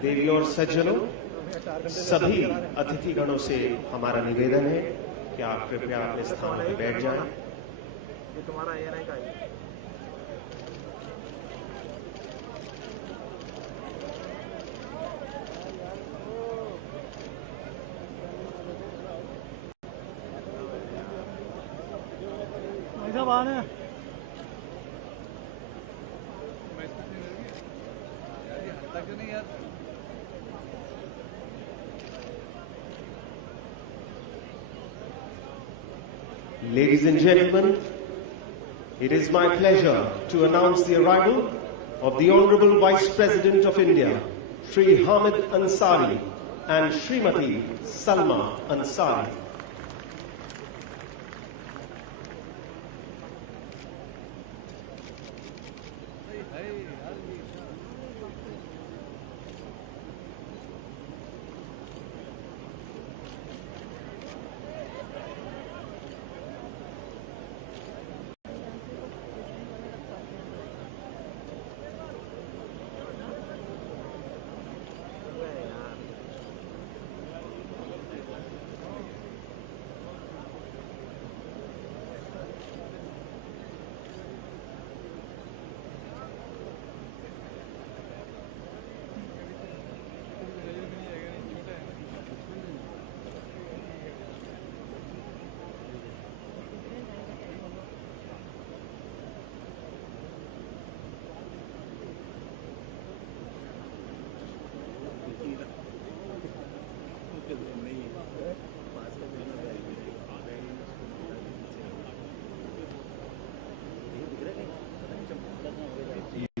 देवी और सज्जनों, सभी अतिथिगणों से हमारा निवेदन है कि आप कृपया अपने स्थानों पर बैठ जाएं। ये तुम्हारा ANI का है। ऐसा बाहर है। Ladies and gentlemen, it is my pleasure to announce the arrival of the Honorable Vice President of India, Shri Hamid Ansari and Srimati Salma Ansari.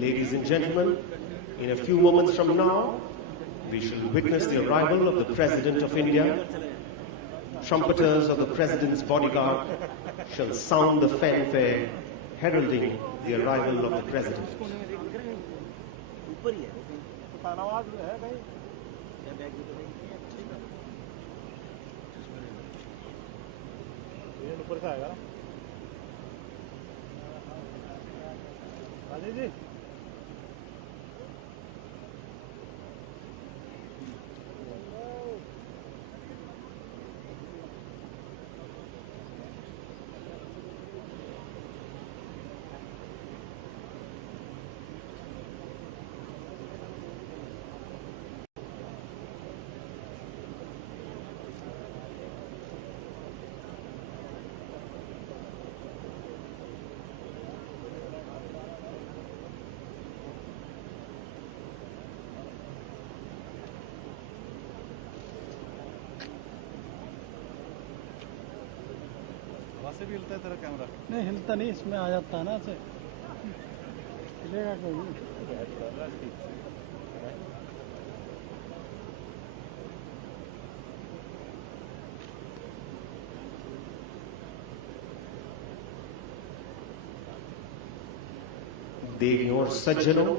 Ladies and gentlemen, in a few moments from now, we shall witness the arrival of the President of India. Trumpeters of the President's bodyguard shall sound the fanfare heralding the arrival of the President. से भी हिलता है तेरा camera? नहीं हिलता नहीं, इसमें आ जाता है ना ऐसे, हिलेगा कोई नहीं। देवियों और सज्जनों,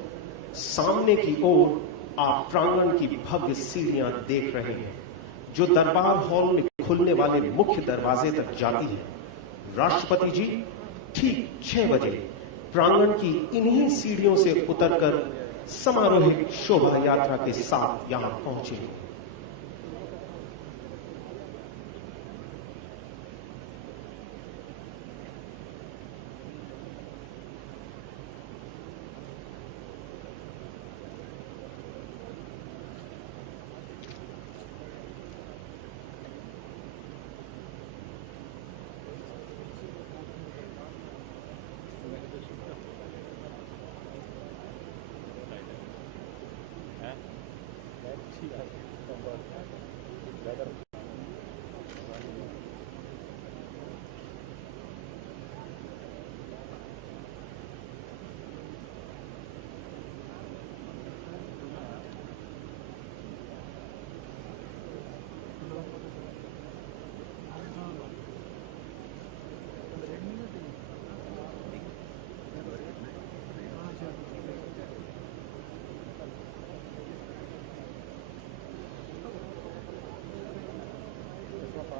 सामने की ओर आप प्रांगण की भव्य सीढ़ियां देख रहे हैं जो दरबार हॉल में खुलने वाले मुख्य दरवाजे तक जाती है। राष्ट्रपति जी ठीक 6 बजे प्रांगण की इन्हीं सीढ़ियों से उतरकर समारोहिक शोभा यात्रा के साथ यहां पहुंचे।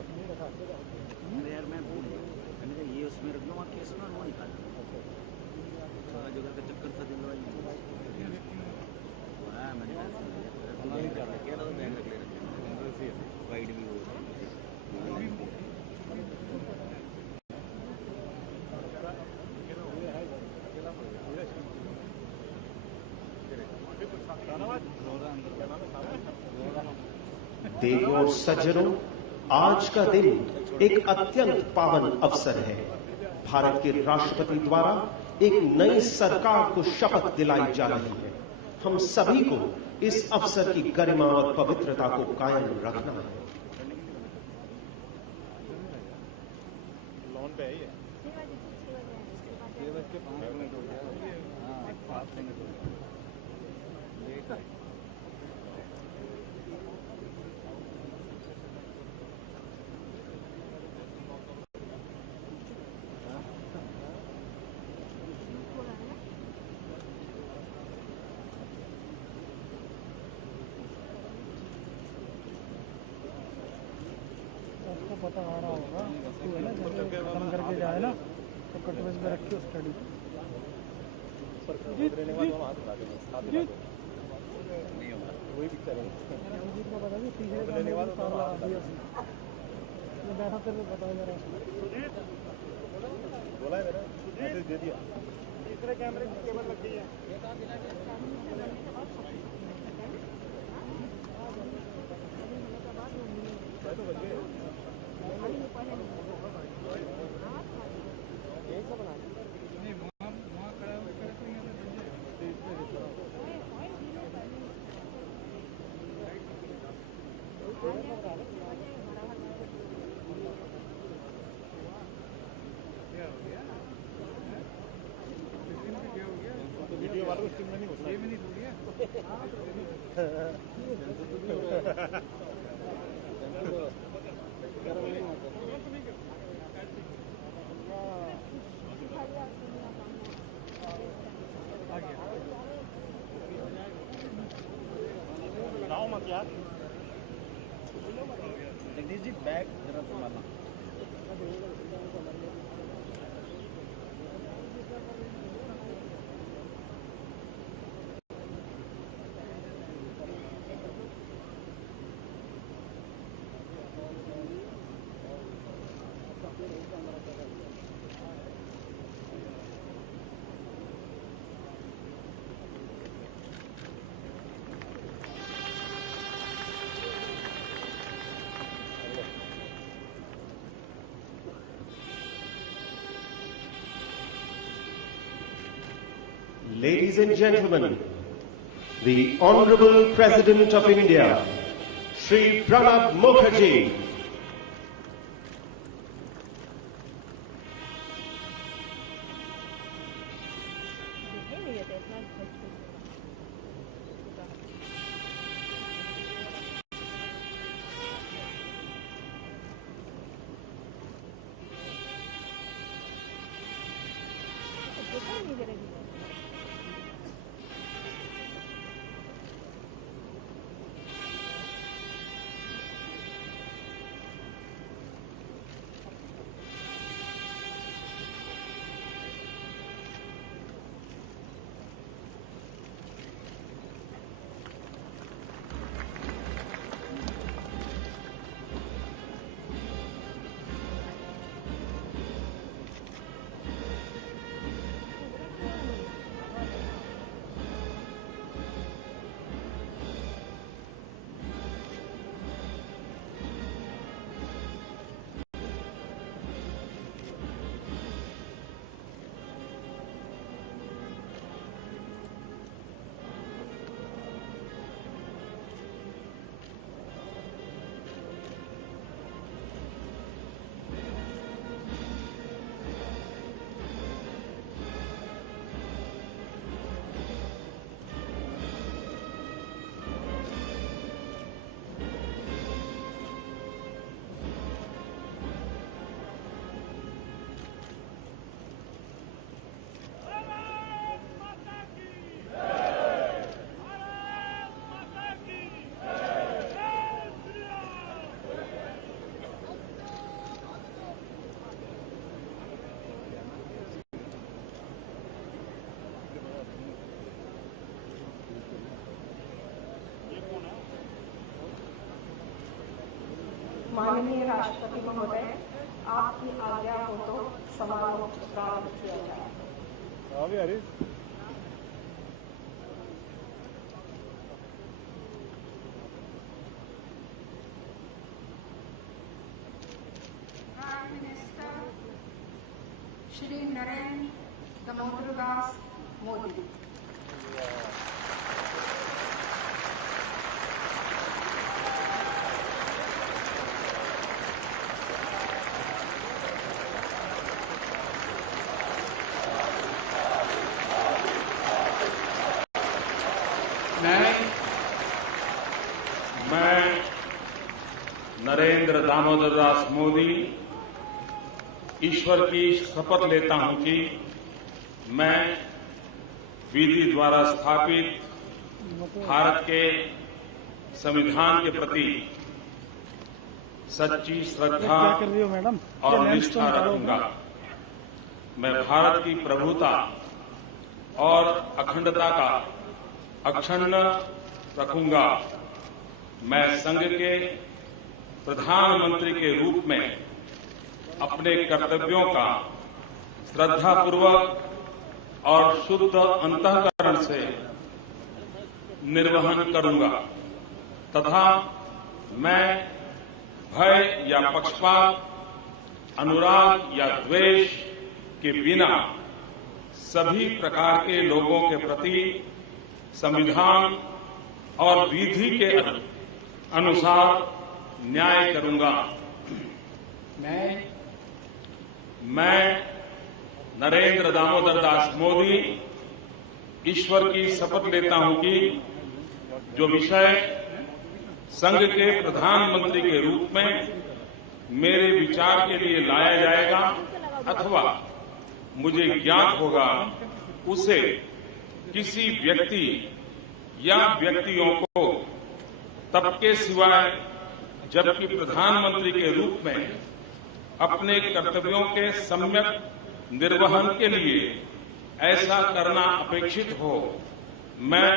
अरे यार मैं भूल गया, मैंने कहा ये उसमें रख दो, वहाँ केस में वो निकाल जगह जगह का चक्कर था दिलवाई मैंने कहा बैग रख ले वाइड भी देवों और सज्जनों, आज का दिन एक अत्यंत पावन अवसर है। भारत के राष्ट्रपति द्वारा एक नई सरकार को शपथ दिलाई जा रही है। हम सभी को इस अवसर की गरिमा और पवित्रता को कायम रखना है। लॉन पे है आपको पता आ रहा होगा खत्म करके जाए ना तो कटवेज में रखी स्टडी वही पिक्चर है को बता दी तीसरे बैठा तेरे बताया जा रहा बोला है मेरा मैसेज दे दिया तीसरे कैमरे की केबल लग गई है तो बच गए नहीं वहाँ खड़ा होकर तो यहाँ वीडियो वालों को में नहीं घुसना ये भी नहीं थोड़ी है मत यार जगदीश जी बैग जरा संभालना Ladies and gentlemen, the Honorable President of India, Shri Pranab Mukherjee. माननीय राष्ट्रपति महोदय, आपकी आज्ञा हो तो समारोह प्रारंभ किया जाए। Prime minister Shri Narendra Damodar Das Modi. मैं नरेंद्र दामोदर दास मोदी ईश्वर की शपथ लेता हूं कि मैं विधि द्वारा स्थापित भारत के संविधान के प्रति सच्ची श्रद्धा और निष्ठा रखूंगा। मैं भारत की प्रभुता और अखंडता का अक्षुण्ण रखूंगा। मैं संघ के प्रधानमंत्री के रूप में अपने कर्तव्यों का श्रद्धापूर्वक और शुद्ध अंतःकरण से निर्वहन करूंगा तथा मैं भय या पक्षपात, अनुराग या द्वेष के बिना सभी प्रकार के लोगों के प्रति संविधान और विधि के अनुसार न्याय करूंगा। मैं नरेंद्र दामोदर दास मोदी ईश्वर की शपथ लेता हूं कि जो विषय संघ के प्रधानमंत्री के रूप में मेरे विचार के लिए लाया जाएगा अथवा मुझे ज्ञात होगा उसे किसी व्यक्ति या व्यक्तियों को तब के सिवाय जबकि प्रधानमंत्री के रूप में अपने कर्तव्यों के सम्यक निर्वहन के लिए ऐसा करना अपेक्षित हो, मैं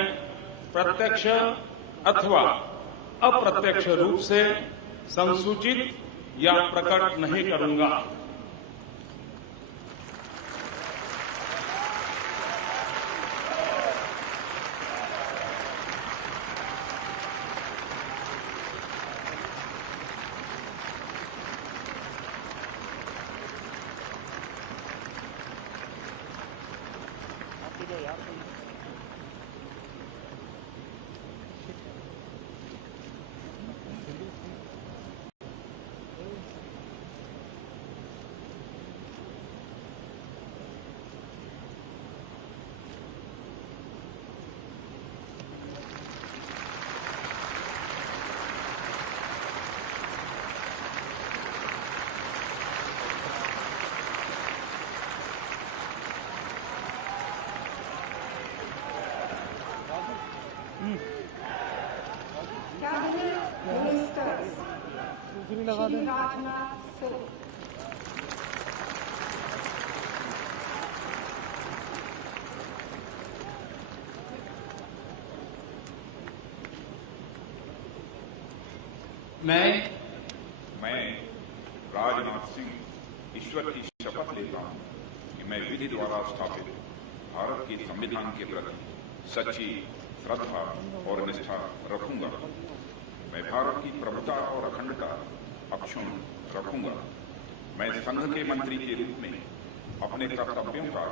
प्रत्यक्ष अथवा अप्रत्यक्ष रूप से संसूचित या प्रकट नहीं करूंगा। कैबिनेट मिनिस्टर्स श्री राजनाथ सिंह, मैं राजनाथ सिंह ईश्वर की शपथ लेता हूं कि मैं विधि द्वारा स्थापित भारत के संविधान के प्रति सच्ची श्रद्धा और निष्ठा रखूंगा। मैं भारत की प्रभुता और अखंडता अक्षुण्ण रखूंगा। मैं संघ के मंत्री के रूप में अपने कर्तव्यों का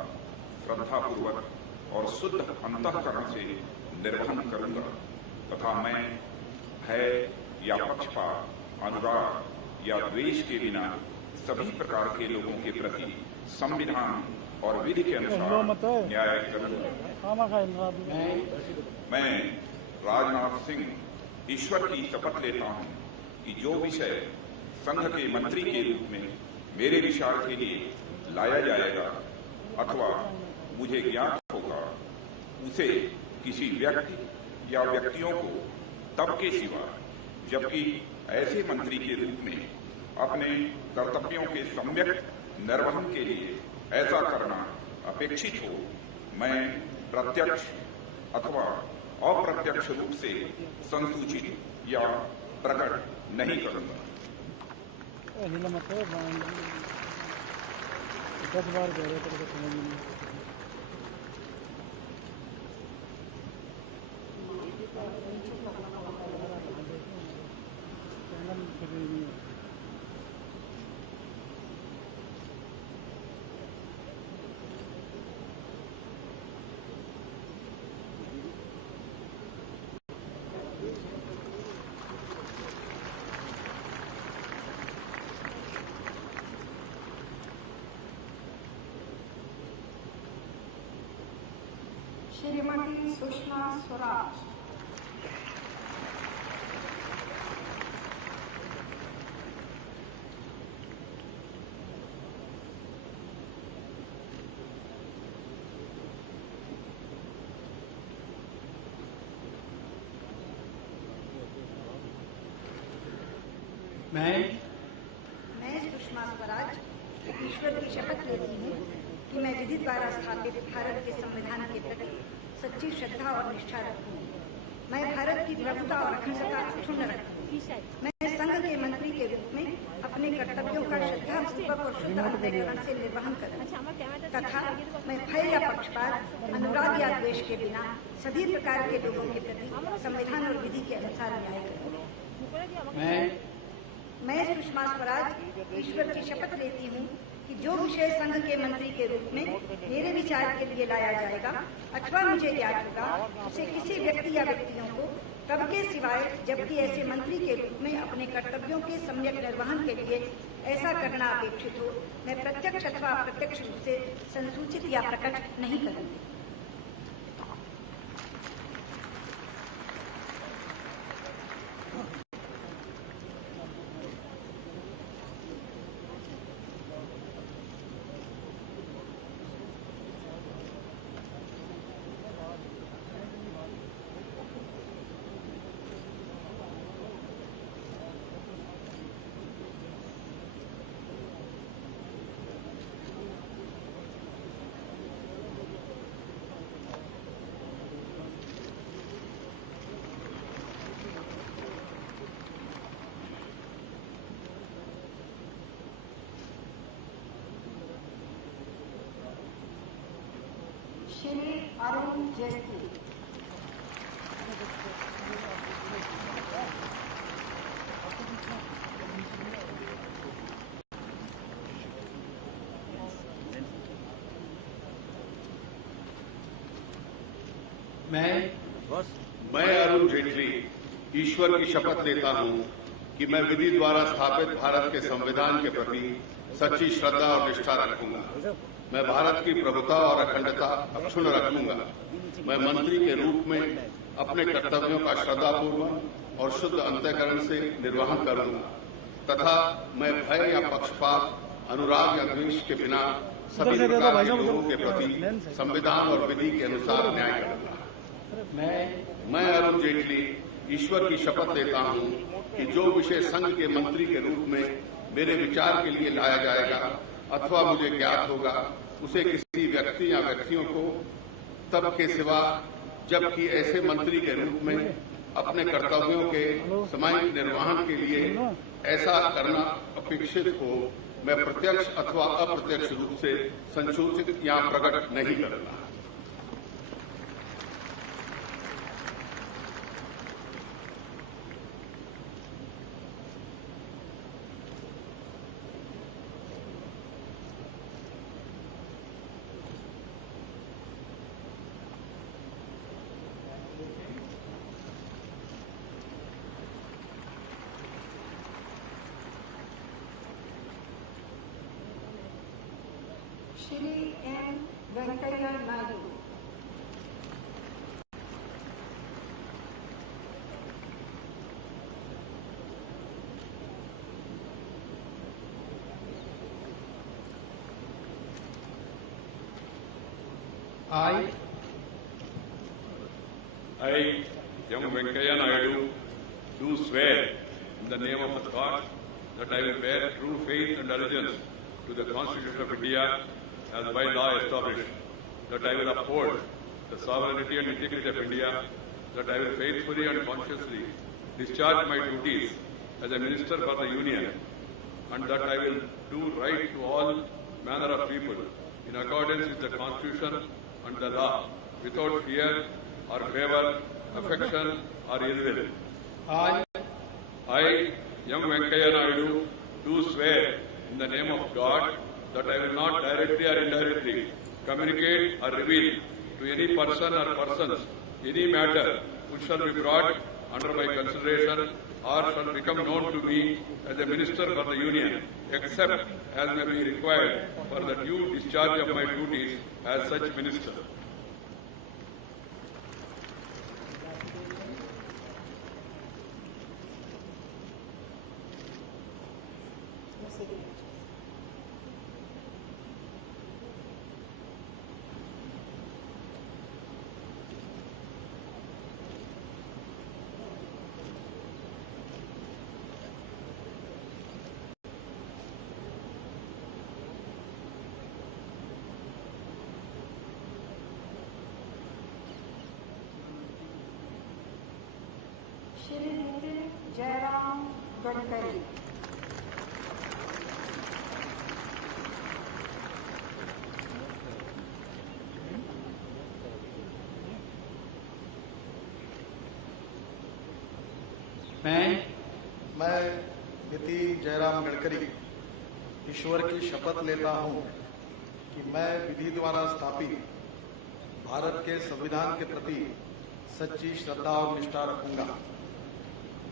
श्रद्धापूर्वक और शुद्ध अंतःकरण से निर्वहन करूंगा तथा मैं भय या पक्षपात, अनुराग या द्वेष के बिना सभी प्रकार के लोगों के प्रति संविधान और विधि के अनुसार न्याय करूंगा। मैं राजनाथ सिंह ईश्वर की शपथ लेता हूं कि जो विषय संघ के मंत्री के रूप में मेरे विचार के लिए लाया जाएगा अथवा मुझे ज्ञात होगा उसे किसी व्यक्ति या व्यक्तियों को तब के सिवा जबकि ऐसे मंत्री के रूप में अपने कर्तव्यों के सम्यक निर्वहन के लिए ऐसा करना अपेक्षित हो, मैं प्रत्यक्ष अथवा अप्रत्यक्ष रूप से संसूचित या प्रकट नहीं करूंगा। हिला मत 10 बार कह रहे तेरे को समझ में नहीं श्रीमती सुषमा स्वराज। मैं सुषमा स्वराज ईश्वर की शपथ लेती हूँ कि मैं विधि द्वारा स्थापित भारत के संविधान के प्रति सच्ची श्रद्धा और निष्ठा रखूंगी। मैं भारत की प्रभुता और अखंडता अक्षुण्ण रखूंगी। मैं संघ के मंत्री के रूप में अपने कर्तव्यों का श्रद्धापूर्वक और शुद्ध अंतःकरण से निर्वहन करूंगी तथा मैं भय या पक्षपात, अनुराग या द्वेष के बिना सभी प्रकार के लोगों के प्रति संविधान और विधि के अनुसार न्याय करूंगी। मैं सुषमा स्वराज ईश्वर की शपथ लेती हूँ कि जो विषय संघ के मंत्री के रूप में मेरे विचार के लिए लाया जाएगा अथवा मुझे ज्ञात होगा उसे किसी व्यक्ति या व्यक्तियों को तब के सिवाय जबकि ऐसे मंत्री के रूप में अपने कर्तव्यों के सम्यक निर्वहन के लिए ऐसा करना अपेक्षित हो मैं प्रत्यक्ष अथवा अप्रत्यक्ष रूप से संसूचित या प्रकट नहीं करूंगी। श्री अरुण जेटली। मैं अरुण जेटली ईश्वर की शपथ लेता हूं कि मैं विधि द्वारा स्थापित भारत के संविधान के प्रति सच्ची श्रद्धा और निष्ठा रखूंगा। मैं भारत की प्रभुता और अखंडता अक्षुण्ण रखूंगा। मैं मंत्री के रूप में अपने कर्तव्यों का श्रद्धापूर्वक और शुद्ध अंतःकरण से निर्वहन करूंगा तथा मैं भय या पक्षपात, अनुराग या द्वेष के बिना सभी प्रकार के लोगों के प्रति संविधान और विधि के अनुसार न्याय करूंगा। मैं अरुण जेटली ईश्वर की शपथ लेता हूं कि जो विषय संघ के मंत्री के रूप में मेरे विचार के लिए लाया जाएगा अथवा मुझे ज्ञात होगा उसे किसी व्यक्ति या व्यक्तियों को तब के सिवा जबकि ऐसे मंत्री के रूप में अपने कर्तव्यों के सामायिक निर्वहन के लिए ऐसा करना अपेक्षित हो मैं प्रत्यक्ष अथवा अप्रत्यक्ष रूप से संसूचित या प्रकट नहीं करूंगा। Shri M Venkaiah Naidu. I, M. Venkaiah Naidu, do swear in the name of God that I will bear true faith and allegiance to the Constitution of India as by law established, that I will uphold the sovereignty and integrity of India, that I will faithfully and consciously discharge my duties as a Minister for the Union, and that I will do right to all manner of people in accordance with the Constitution and the law, without fear or favor, affection or ill will. I, M. Venkaiah Naidu, do swear in the name of God that I will not directly or indirectly communicate or reveal to any person or persons any matter which shall be brought under my consideration or shall become known to me as a minister for the Union, except as may be required for the due discharge of my duties as such minister. Shri Nitin Jairam Gadkari. मैं नितिन जयराम गडकरी ईश्वर की शपथ लेता हूं कि मैं विधि द्वारा स्थापित भारत के संविधान के प्रति सच्ची श्रद्धा और निष्ठा रखूंगा।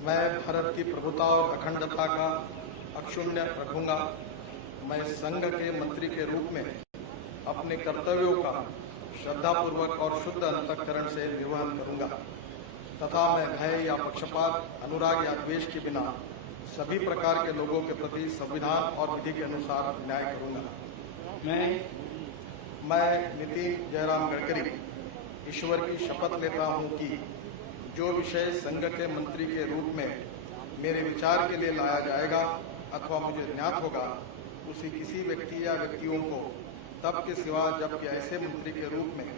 मैं भारत की प्रभुता और अखंडता का अक्षुण्य रखूंगा। मैं संघ के मंत्री के रूप में अपने कर्तव्यों का श्रद्धापूर्वक और शुद्ध अंतःकरण से निर्वहन करूंगा तथा मैं भय या पक्षपात, अनुराग या द्वेष के बिना सभी प्रकार के लोगों के प्रति संविधान और विधि के अनुसार न्याय करूंगा। मैं नितिन जयराम गडकरी ईश्वर की शपथ लेता हूं कि जो विषय संघ के मंत्री के रूप में मेरे विचार के लिए लाया जाएगा अथवा मुझे ज्ञात होगा, उसी किसी व्यक्ति या व्यक्तियों को तब के सिवा जबकि ऐसे मंत्री के रूप में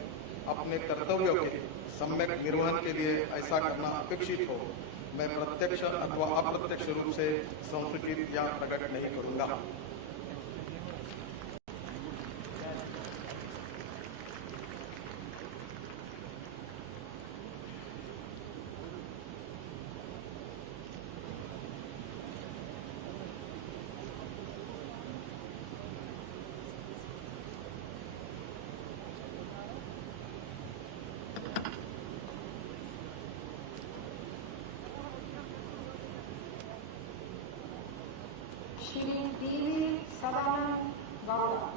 अपने कर्तव्यों के सम्यक निर्वहन के लिए ऐसा करना अपेक्षित हो, मैं प्रत्यक्ष अथवा अप्रत्यक्ष रूप से संसूचित या प्रकट नहीं करूंगा। Shri D V. Sadananda Gowda.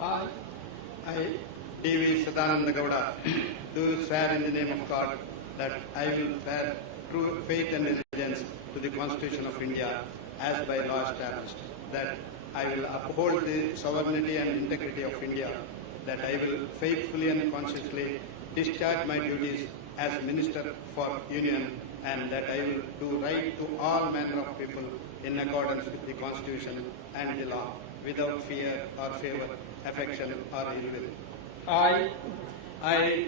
I, D.V. Sadananda Gowda, do swear in the name of God that I will bear true faith and allegiance to the Constitution of India as by law established, that I will uphold the sovereignty and integrity of India, that I will faithfully and consciously discharge my duties as Minister for Union, and that I will do right to all manner of people in accordance with the Constitution and the law, without fear or favor, affection or ill will. I,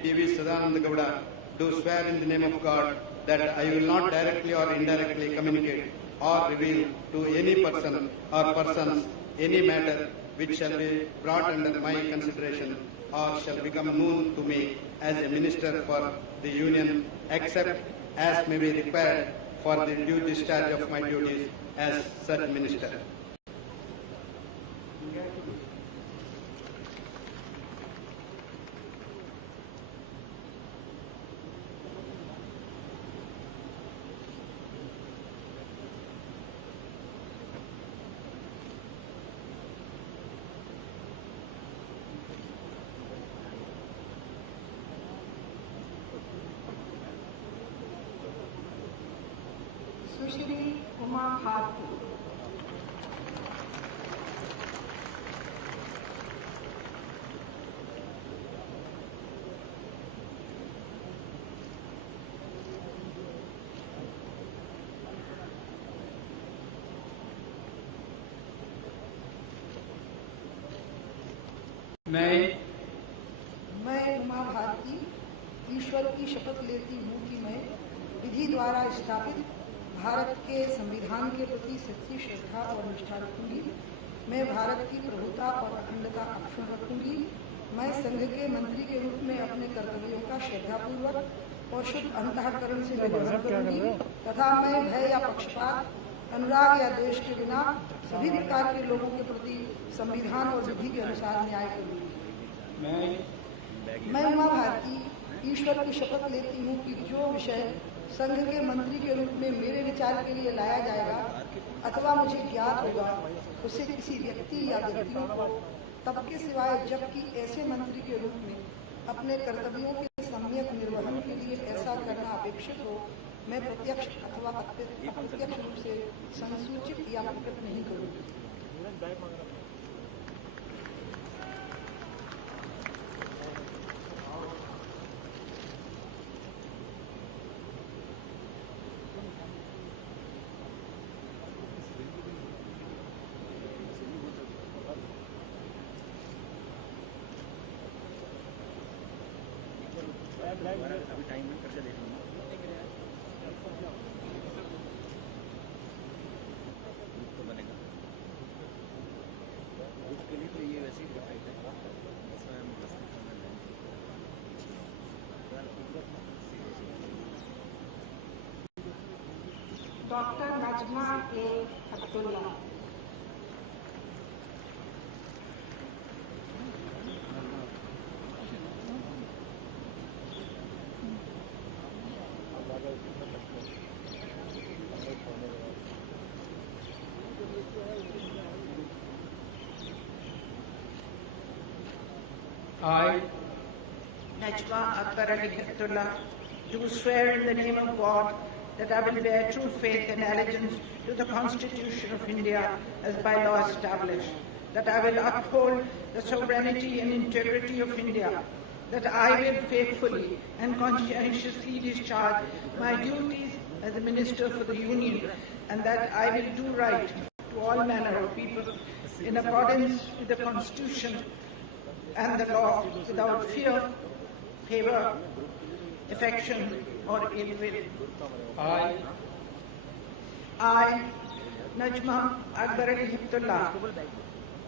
D.V. Sadananda Gowda, do swear in the name of God that I will not directly or indirectly communicate or reveal to any person or persons any matter which shall be brought under my consideration or shall become known to me as a minister for the Union, except as may be required for the due discharge of my duties as such minister. सुश्री उमा भारती। मैं मैं उमा भारती ईश्वर की शपथ लेती हूँ कि मैं विधि द्वारा स्थापित भारत के संविधान के प्रति सच्ची श्रद्धा और निष्ठा रखूंगी। मैं भारत की प्रभुता और अखंडता अक्षुण्ण रखूंगी। मैं संघ के मंत्री के रूप में अपने कर्तव्यों का श्रद्धापूर्वक और शुद्ध अंतःकरण से निर्वहन करूंगी तथा मैं भय या पक्षपात, अनुराग या द्वेष के बिना सभी प्रकार के लोगों के प्रति संविधान और विधि के अनुसार न्याय करूंगी। मैं उमा भारती ईश्वर की शपथ लेती हूँ कि जो विषय संघ के मंत्री के रूप में मेरे विचार के लिए लाया जाएगा अथवा मुझे ज्ञात होगा, उसे किसी व्यक्ति या व्यक्तियों को तब के सिवाय जबकि ऐसे मंत्री के रूप में अपने कर्तव्यों के सम्यक निर्वहन के लिए ऐसा करना अपेक्षित हो, मैं प्रत्यक्ष अथवा अप्रत्यक्ष रूप से संसूचित या प्रकट नहीं करूंगी। अभी टाइम में करके देख लूँगा। तो बनेगा उसके लिए तो ये वैसे ही डिफाइट है, इसमें हम doctor Najma A Abdullah. I, Najma Akbar Ali Khatullah, do swear in the name of God that I will bear true faith and allegiance to the Constitution of India as by law established, that I will uphold the sovereignty and integrity of India, that I will faithfully and conscientiously discharge my duties as a Minister for the Union, and that I will do right to all manner of people in accordance with the Constitution and the law without fear, favor, affection or ill will. I, Najma Akbar Ali Khatullah,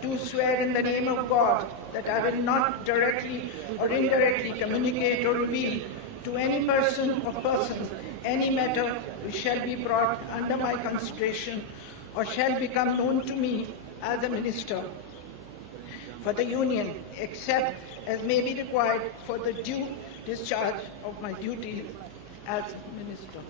do swear in the name of God that I will not directly or indirectly communicate or reveal to any person or persons any matter which shall be brought under my consideration or shall become known to me as a minister for the Union, except as may be required for the due discharge of my duties as minister.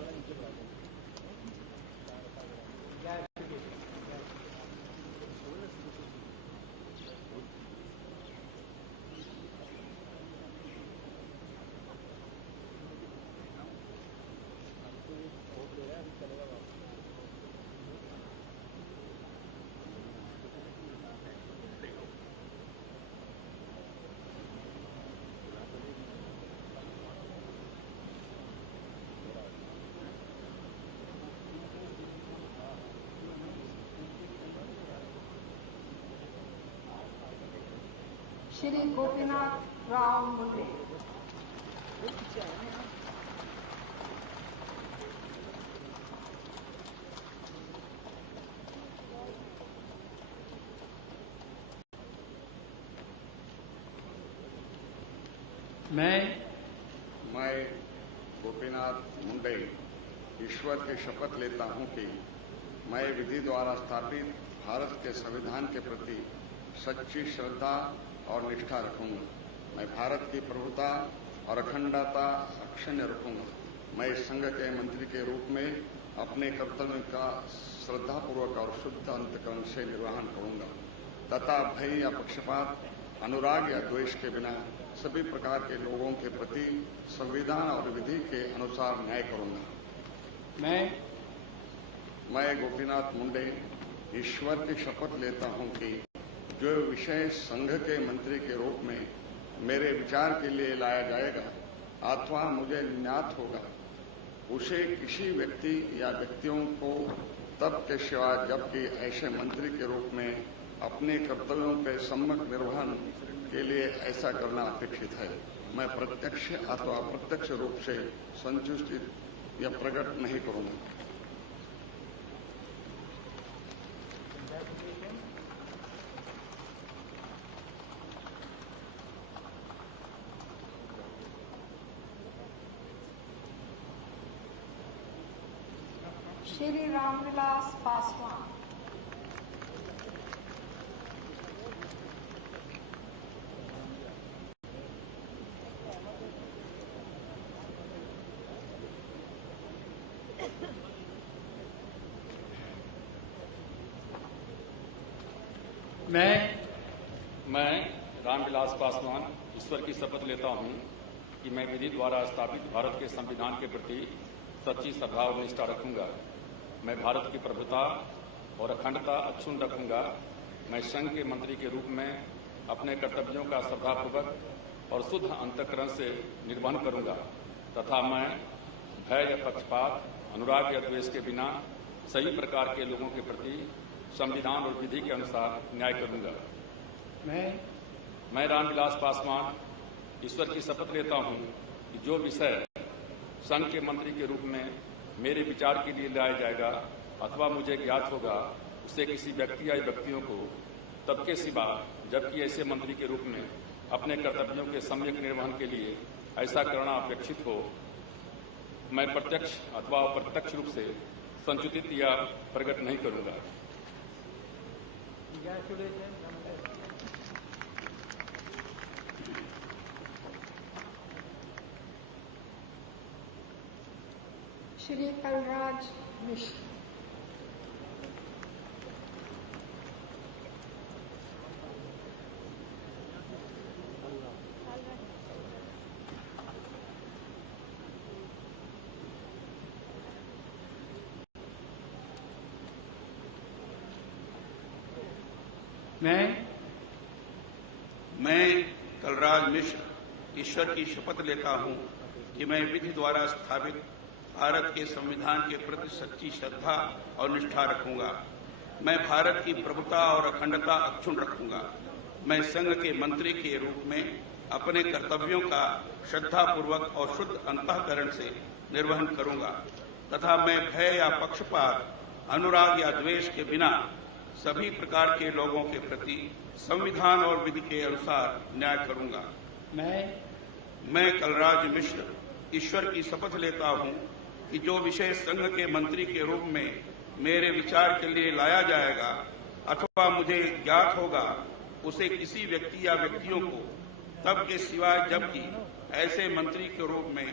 Shri Gopinath Rao Munde. मैं गोपीनाथ मुंडे ईश्वर की शपथ लेता हूं कि मैं विधि द्वारा स्थापित भारत के संविधान के प्रति सच्ची श्रद्धा और निष्ठा रखूंगा। मैं भारत की प्रभुता और अखंडता अक्षुण्ण रखूंगा। मैं इस संघ के मंत्री के रूप में अपने कर्तव्य का श्रद्धापूर्वक और शुद्ध अंतकरण से निर्वहन करूंगा तथा भय या पक्षपात, अनुराग या द्वेष के बिना सभी प्रकार के लोगों के प्रति संविधान और विधि के अनुसार न्याय करूंगा। मैं गोपीनाथ मुंडे ईश्वर की शपथ लेता हूं कि जो विषय संघ के मंत्री के रूप में मेरे विचार के लिए लाया जाएगा अथवा मुझे ज्ञात होगा, उसे किसी व्यक्ति या व्यक्तियों को तब के सिवा जबकि ऐसे मंत्री के रूप में अपने कर्तव्यों के सम्यक निर्वहन के लिए ऐसा करना अपेक्षित है, मैं प्रत्यक्ष अथवा अप्रत्यक्ष रूप से संतुष्टि या प्रकट नहीं करूंगा। श्री रामविलास पासवान। मैं रामविलास पासवान ईश्वर की शपथ लेता हूं कि मैं विधि द्वारा स्थापित भारत के संविधान के प्रति सच्ची श्रद्धा और निष्ठा रखूंगा। मैं भारत की प्रभुता और अखंडता अक्षुण्ण रखूंगा। मैं संघ के मंत्री के रूप में अपने कर्तव्यों का श्रद्धापूर्वक और शुद्ध अंतःकरण से निर्वहन करूंगा तथा मैं भय या पक्षपात, अनुराग या द्वेष के बिना सभी प्रकार के लोगों के प्रति संविधान और विधि के अनुसार न्याय करूंगा। मैं रामविलास पासवान ईश्वर की शपथ लेता हूं कि जो विषय संघ के मंत्री के रूप में मेरे विचार के लिए लाया जाएगा अथवा मुझे ज्ञात होगा, उसे किसी व्यक्ति या व्यक्तियों को तब के सिवा जबकि ऐसे मंत्री के रूप में अपने कर्तव्यों के सम्यक निर्वहन के लिए ऐसा करना अपेक्षित हो, मैं प्रत्यक्ष अथवा अप्रत्यक्ष रूप से संचित या प्रकट नहीं करूंगा। श्री कलराज मिश्र। मैं कलराज मिश्र ईश्वर की शपथ लेता हूं कि मैं विधि द्वारा स्थापित भारत के संविधान के प्रति सच्ची श्रद्धा और निष्ठा रखूंगा। मैं भारत की प्रभुता और अखंडता अक्षुण्ण रखूंगा। मैं संघ के मंत्री के रूप में अपने कर्तव्यों का श्रद्धापूर्वक और शुद्ध अंतःकरण से निर्वहन करूंगा तथा मैं भय या पक्षपात, अनुराग या द्वेष के बिना सभी प्रकार के लोगों के प्रति संविधान और विधि के अनुसार न्याय करूंगा। मैं कलराज मिश्र ईश्वर की शपथ लेता हूं कि जो विषय संघ के मंत्री के रूप में मेरे विचार के लिए लाया जाएगा अथवा मुझे ज्ञात होगा, उसे किसी व्यक्ति या व्यक्तियों को तब के सिवाय जबकि ऐसे मंत्री के रूप में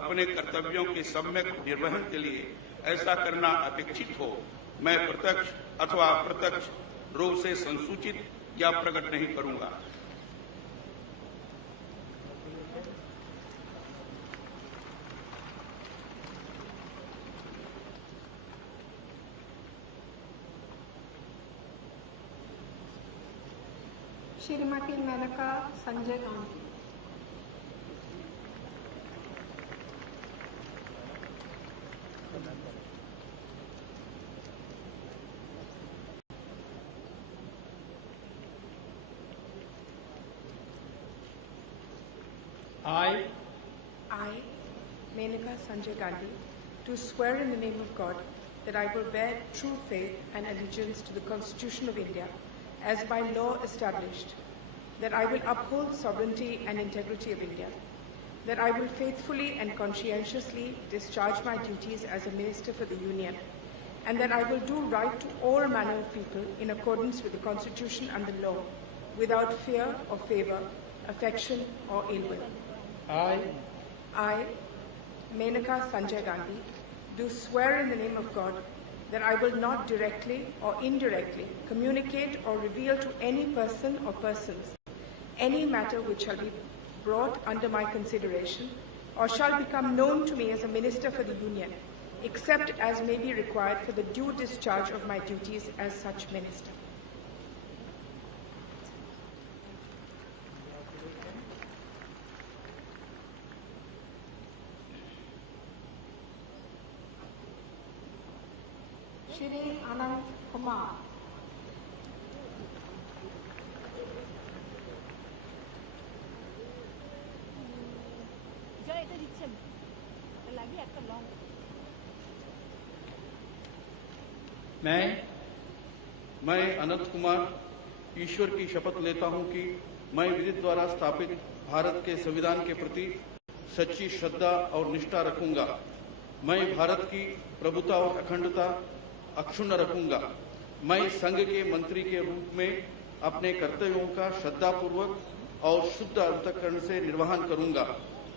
अपने कर्तव्यों के सम्यक निर्वहन के लिए ऐसा करना अपेक्षित हो, मैं प्रत्यक्ष अथवा अप्रत्यक्ष रूप से संसूचित या प्रकट नहीं करूंगा। Shrimati Maneka Sanjay Gandhi. I, Menaka Sanjay Gandhi, do swear in the name of God that I will bear true faith and allegiance to the Constitution of India as by law established, that I will uphold sovereignty and integrity of India, that I will faithfully and conscientiously discharge my duties as a Minister for the Union, and that I will do right to all manner of people in accordance with the Constitution and the law, without fear or favor, affection or ill will. I, Menaka Sanjay Gandhi, do swear in the name of God that I will not directly or indirectly communicate or reveal to any person or persons any matter which shall be brought under my consideration or shall become known to me as a Minister for the Union, except as may be required for the due discharge of my duties as such Minister. Shri अनंत कुमार। এটা দিচ্ছেন লাগে একটা long मैं अनंत कुमार ईश्वर की शपथ लेता हूं कि मैं विधि द्वारा स्थापित भारत के संविधान के प्रति सच्ची श्रद्धा और निष्ठा रखूंगा। मैं भारत की प्रभुता और अखंडता अक्षुण्ण रखूंगा। मैं संघ के मंत्री के रूप में अपने कर्तव्यों का श्रद्धापूर्वक और शुद्ध अंतःकरण से निर्वहन करूंगा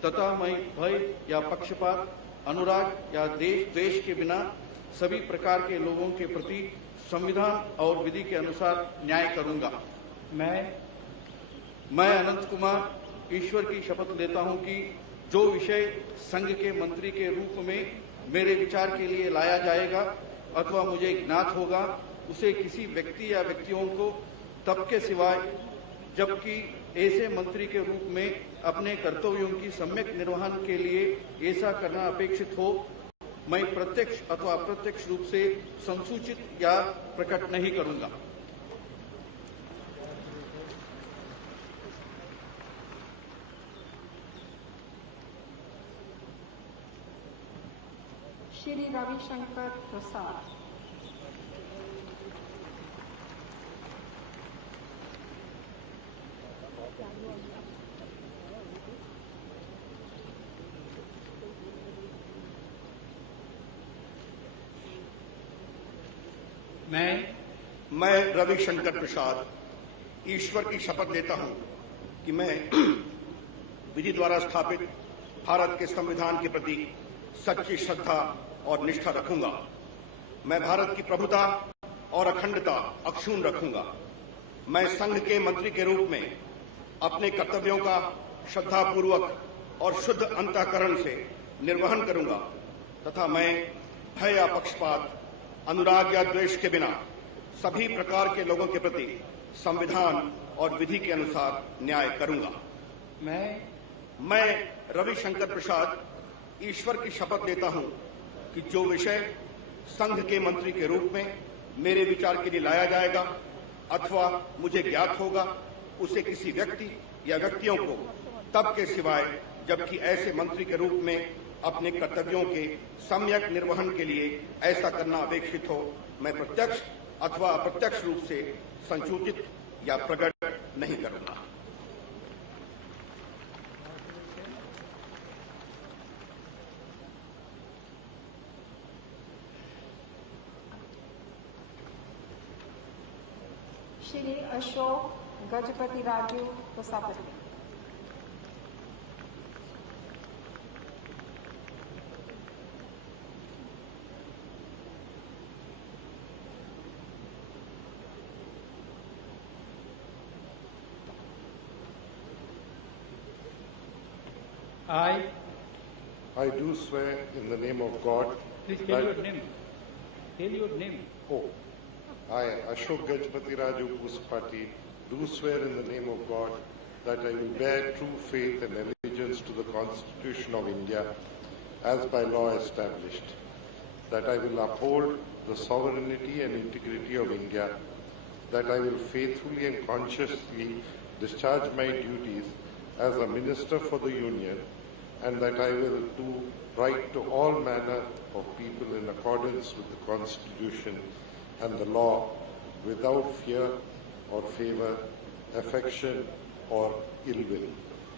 तथा मैं भय या पक्षपात, अनुराग या देश द्वेष के बिना सभी प्रकार के लोगों के प्रति संविधान और विधि के अनुसार न्याय करूंगा। मैं अनंत कुमार ईश्वर की शपथ लेता हूं कि जो विषय संघ के मंत्री के रूप में मेरे विचार के लिए लाया जाएगा अथवा मुझे ज्ञात होगा उसे किसी व्यक्ति या व्यक्तियों को तब के सिवाय जबकि ऐसे मंत्री के रूप में अपने कर्तव्यों की सम्यक निर्वहन के लिए ऐसा करना अपेक्षित हो मैं प्रत्यक्ष अथवा अप्रत्यक्ष रूप से संसूचित या प्रकट नहीं करूंगा। श्री रविशंकर प्रसाद। मैं रविशंकर प्रसाद ईश्वर की शपथ लेता हूं कि मैं विधि द्वारा स्थापित भारत के संविधान के प्रति सच्ची श्रद्धा और निष्ठा रखूंगा। मैं भारत की प्रभुता और अखंडता अक्षुण्ण रखूंगा। मैं संघ के मंत्री के रूप में अपने कर्तव्यों का श्रद्धापूर्वक और शुद्ध अंतःकरण से निर्वहन करूंगा तथा मैं भय या पक्षपात, अनुराग या द्वेष के बिना सभी प्रकार के लोगों के प्रति संविधान और विधि के अनुसार न्याय करूंगा। मैं रविशंकर प्रसाद ईश्वर की शपथ लेता हूं कि जो विषय संघ के मंत्री के रूप में मेरे विचार के लिए लाया जाएगा अथवा मुझे ज्ञात होगा उसे किसी व्यक्ति या व्यक्तियों को तब के सिवाय जबकि ऐसे मंत्री के रूप में अपने कर्तव्यों के सम्यक निर्वहन के लिए ऐसा करना अपेक्षित हो मैं प्रत्यक्ष अथवा अप्रत्यक्ष रूप से संसूचित या प्रकट नहीं करूंगा। Shri Ashok Gajapati Raju प्रसापति। I do swear in the name of God. Please tell your name. Tell your name. Oh, I, Ashok Gajpati Raju Pusapati, do swear in the name of God that I will bear true faith and allegiance to the Constitution of India as by law established, that I will uphold the sovereignty and integrity of India, that I will faithfully and consciously discharge my duties as a Minister for the Union, and that I will do right to all manner of people in accordance with the Constitution and the law without fear or favor, affection or ill will.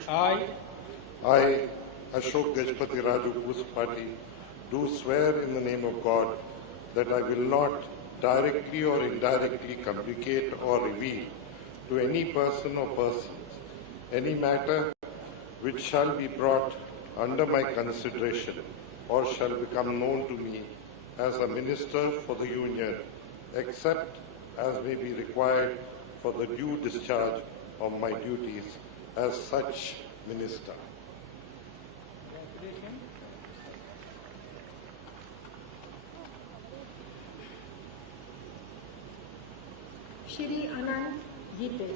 I, Ashok Gajpati Raju Pusapati, do swear in the name of God that I will not directly or indirectly communicate or reveal to any person or persons any matter which shall be brought under my consideration or shall become known to me as a Minister for the Union, except as may be required for the due discharge of my duties as such Minister. Shri अनंत गीते।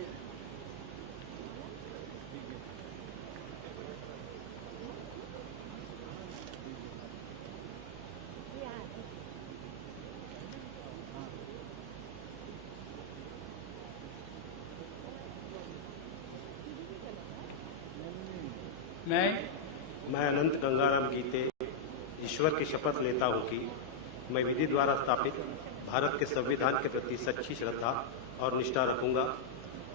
मैं अनंत गंगाराम गीते ईश्वर की शपथ लेता हूं कि मैं विधि द्वारा स्थापित भारत के संविधान के प्रति सच्ची श्रद्धा और निष्ठा रखूंगा।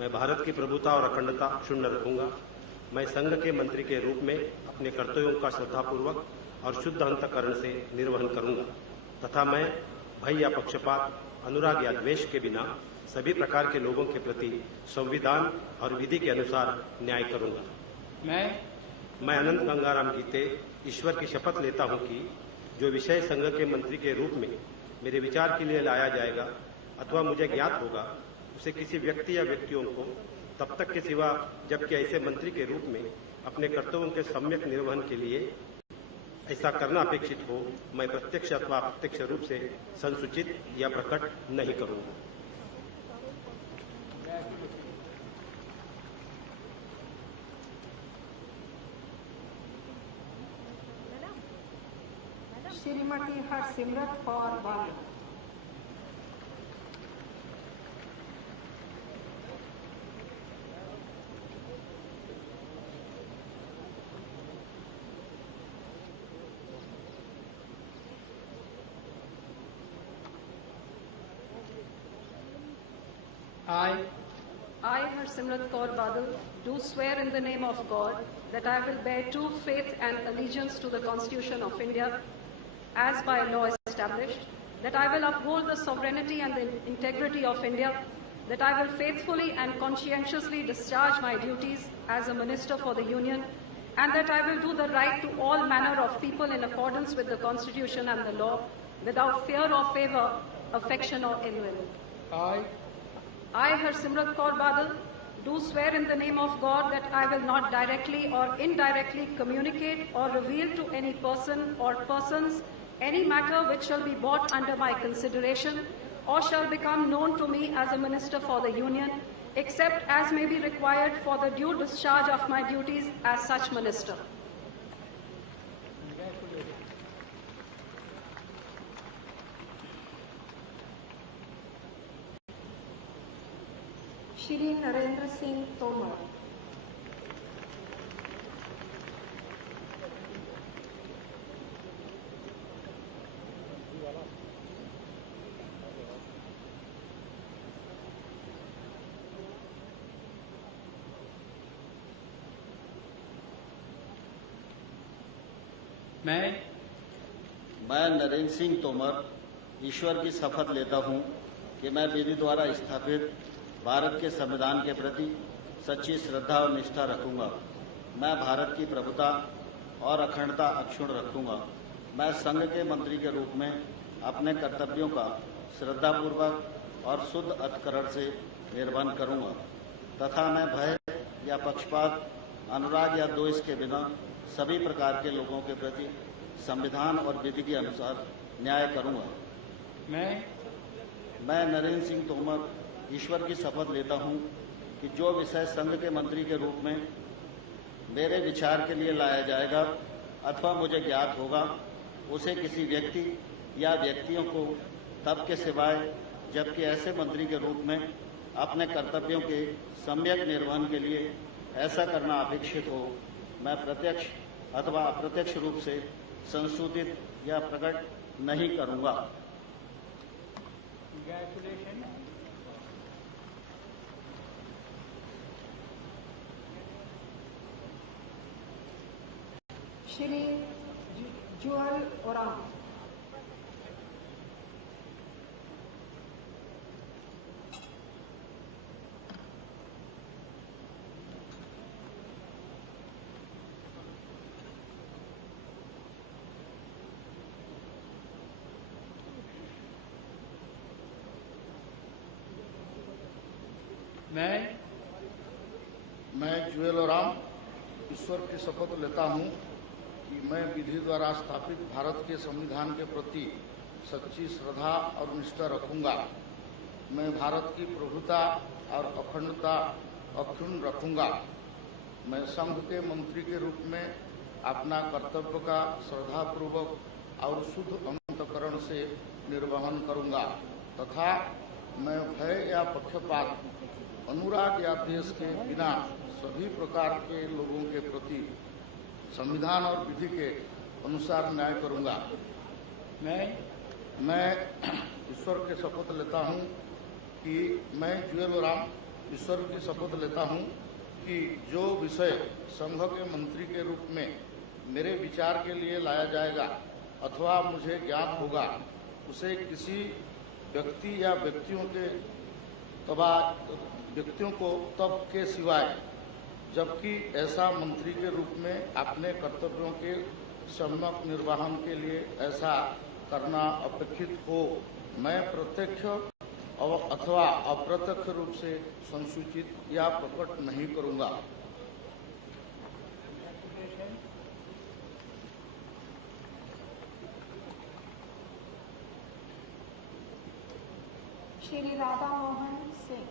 मैं भारत की प्रभुता और अखंडता अक्षुण्ण रखूंगा। मैं संघ के मंत्री के रूप में अपने कर्तव्यों का श्रद्धापूर्वक और शुद्ध अंतःकरण से निर्वहन करूंगा तथा मैं भय या पक्षपात, अनुराग या द्वेष के बिना सभी प्रकार के लोगों के प्रति संविधान और विधि के अनुसार न्याय करूंगा। मैं अनंत गंगाराम गीते ईश्वर की शपथ लेता हूं कि जो विषय संघ के मंत्री के रूप में मेरे विचार के लिए लाया जाएगा अथवा मुझे ज्ञात होगा, उसे किसी व्यक्ति या व्यक्तियों को तब तक के सिवा जबकि ऐसे मंत्री के रूप में अपने कर्तव्यों के सम्यक निर्वहन के लिए ऐसा करना अपेक्षित हो, मैं प्रत्यक्ष अथवा अप्रत्यक्ष रूप से संसूचित या प्रकट नहीं करूंगा। Shrimati Harsimrat Kaur Badal. I, Harsimrat Kaur Badal, do swear in the name of God that I will bear true faith and allegiance to the Constitution of India as by law established, that I will uphold the sovereignty and the integrity of India, that I will faithfully and conscientiously discharge my duties as a Minister for the Union, and that I will do the right to all manner of people in accordance with the Constitution and the law, without fear or favor, affection or ill will. I, Harsimrat Kaur Badal, do swear in the name of God that I will not directly or indirectly communicate or reveal to any person or persons any matter which shall be brought under my consideration or shall become known to me as a Minister for the Union, except as may be required for the due discharge of my duties as such Minister. Shri Narendra Singh Tomar. मैं नरेंद्र सिंह तोमर ईश्वर की शपथ लेता हूं कि मैं विधि द्वारा स्थापित भारत के संविधान के प्रति सच्ची श्रद्धा और निष्ठा रखूंगा। मैं भारत की प्रभुता और अखंडता अक्षुण्ण रखूंगा। मैं संघ के मंत्री के रूप में अपने कर्तव्यों का श्रद्धापूर्वक और शुद्ध अंतःकरण से निर्वहन करूंगा तथा मैं भय या पक्षपात, अनुराग या द्वेष के बिना सभी प्रकार के लोगों के प्रति संविधान और विधि के अनुसार न्याय करूंगा। मैं नरेंद्र सिंह तोमर ईश्वर की शपथ लेता हूं कि जो विषय संघ के मंत्री के रूप में मेरे विचार के लिए लाया जाएगा अथवा मुझे ज्ञात होगा, उसे किसी व्यक्ति या व्यक्तियों को तब के सिवाय जबकि ऐसे मंत्री के रूप में अपने कर्तव्यों के सम्यक निर्वहन के लिए ऐसा करना अपेक्षित हो, मैं प्रत्यक्ष अथवा अप्रत्यक्ष रूप से संशोधित या प्रकट नहीं करूंगा। श्री जुअल ओराम। मैं जुएल ओराम ईश्वर की शपथ लेता हूं कि मैं विधि द्वारा स्थापित भारत के संविधान के प्रति सच्ची श्रद्धा और निष्ठा रखूंगा। मैं भारत की प्रभुता और अखंडता अक्षुण्ण रखूंगा। मैं संघ के मंत्री के रूप में अपना कर्तव्य का श्रद्धापूर्वक और शुद्ध अंतःकरण से निर्वहन करूंगा तथा मैं भय या पक्षपात, अनुराग या द्वेष के बिना सभी प्रकार के लोगों के प्रति संविधान और विधि के अनुसार न्याय करूंगा। मैं ईश्वर की शपथ लेता हूं कि मैं जुएल राम ईश्वर की शपथ लेता हूं कि जो विषय संघ के मंत्री के रूप में मेरे विचार के लिए लाया जाएगा अथवा मुझे ज्ञात होगा, उसे किसी व्यक्ति या व्यक्तियों को तब के सिवाय जबकि ऐसा मंत्री के रूप में अपने कर्तव्यों के सम्यक निर्वहन के लिए ऐसा करना अपेक्षित हो, मैं प्रत्यक्ष अथवा अप्रत्यक्ष रूप से संसूचित या प्रकट नहीं करूंगा। श्री राधा मोहन सिंह।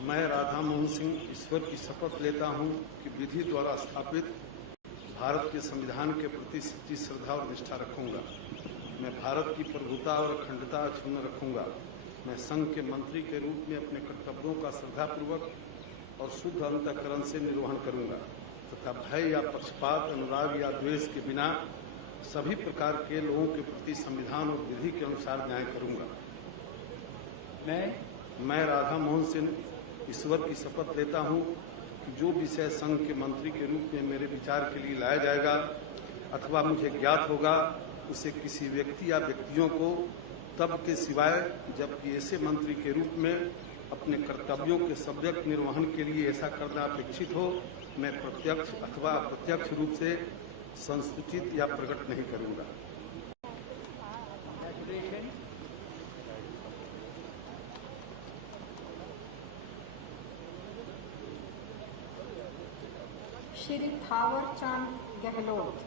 मैं राधा मोहन सिंह ईश्वर की शपथ लेता हूं कि विधि द्वारा स्थापित भारत के संविधान के प्रति सच्ची श्रद्धा और निष्ठा रखूंगा। मैं भारत की प्रभुता और अखंडता अक्षुण्ण रखूंगा। मैं संघ के मंत्री के रूप में अपने कर्तव्यों का श्रद्धापूर्वक और शुद्ध अंतःकरण से निर्वहन करूंगा तथा भय या पक्षपात, अनुराग या द्वेष के बिना सभी प्रकार के लोगों के प्रति संविधान और विधि के अनुसार न्याय करूंगा। मैं राधा मोहन सिंह ईश्वर की शपथ लेता हूं कि जो विषय संघ के मंत्री के रूप में मेरे विचार के लिए लाया जाएगा अथवा मुझे ज्ञात होगा, उसे किसी व्यक्ति या व्यक्तियों को तब के सिवाय जबकि ऐसे मंत्री के रूप में अपने कर्तव्यों के सम्यक निर्वहन के लिए ऐसा करना अपेक्षित हो, मैं प्रत्यक्ष अथवा अप्रत्यक्ष रूप से संसूचित या प्रकट नहीं करूंगा। श्री थावर चंद गहलोत।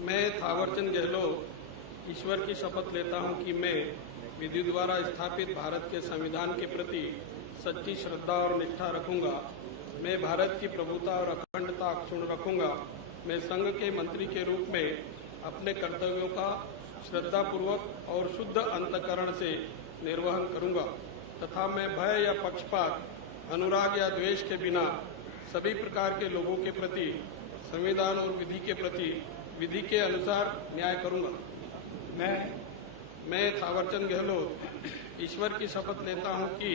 मैं थावरचंद गहलोत ईश्वर की शपथ लेता हूं कि मैं विधि द्वारा स्थापित भारत के संविधान के प्रति सच्ची श्रद्धा और निष्ठा रखूंगा। मैं भारत की प्रभुता और अखंडता अक्षुण्ण रखूंगा। मैं संघ के मंत्री के रूप में अपने कर्तव्यों का श्रद्धापूर्वक और शुद्ध अंतःकरण से निर्वहन करूंगा तथा मैं भय या पक्षपात, अनुराग या द्वेष के बिना सभी प्रकार के लोगों के प्रति संविधान और विधि के प्रति विधि के अनुसार न्याय करूंगा। मैं थावरचंद गहलोत ईश्वर की शपथ लेता हूं कि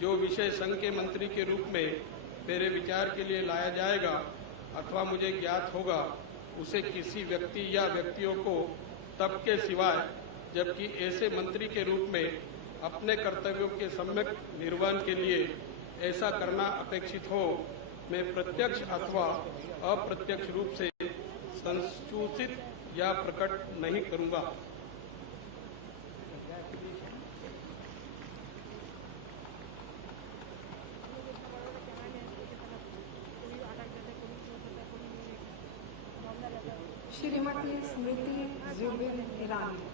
जो विषय संघ के मंत्री के रूप में मेरे विचार के लिए लाया जाएगा अथवा मुझे ज्ञात होगा, उसे किसी व्यक्ति या व्यक्तियों को तब के सिवाय जबकि ऐसे मंत्री के रूप में अपने कर्तव्यों के सम्यक निर्वहन के लिए ऐसा करना अपेक्षित हो, मैं प्रत्यक्ष अथवा अप्रत्यक्ष रूप से संसूचित या प्रकट नहीं करूंगा। श्रीमती स्मृति जुबिन ईरानी।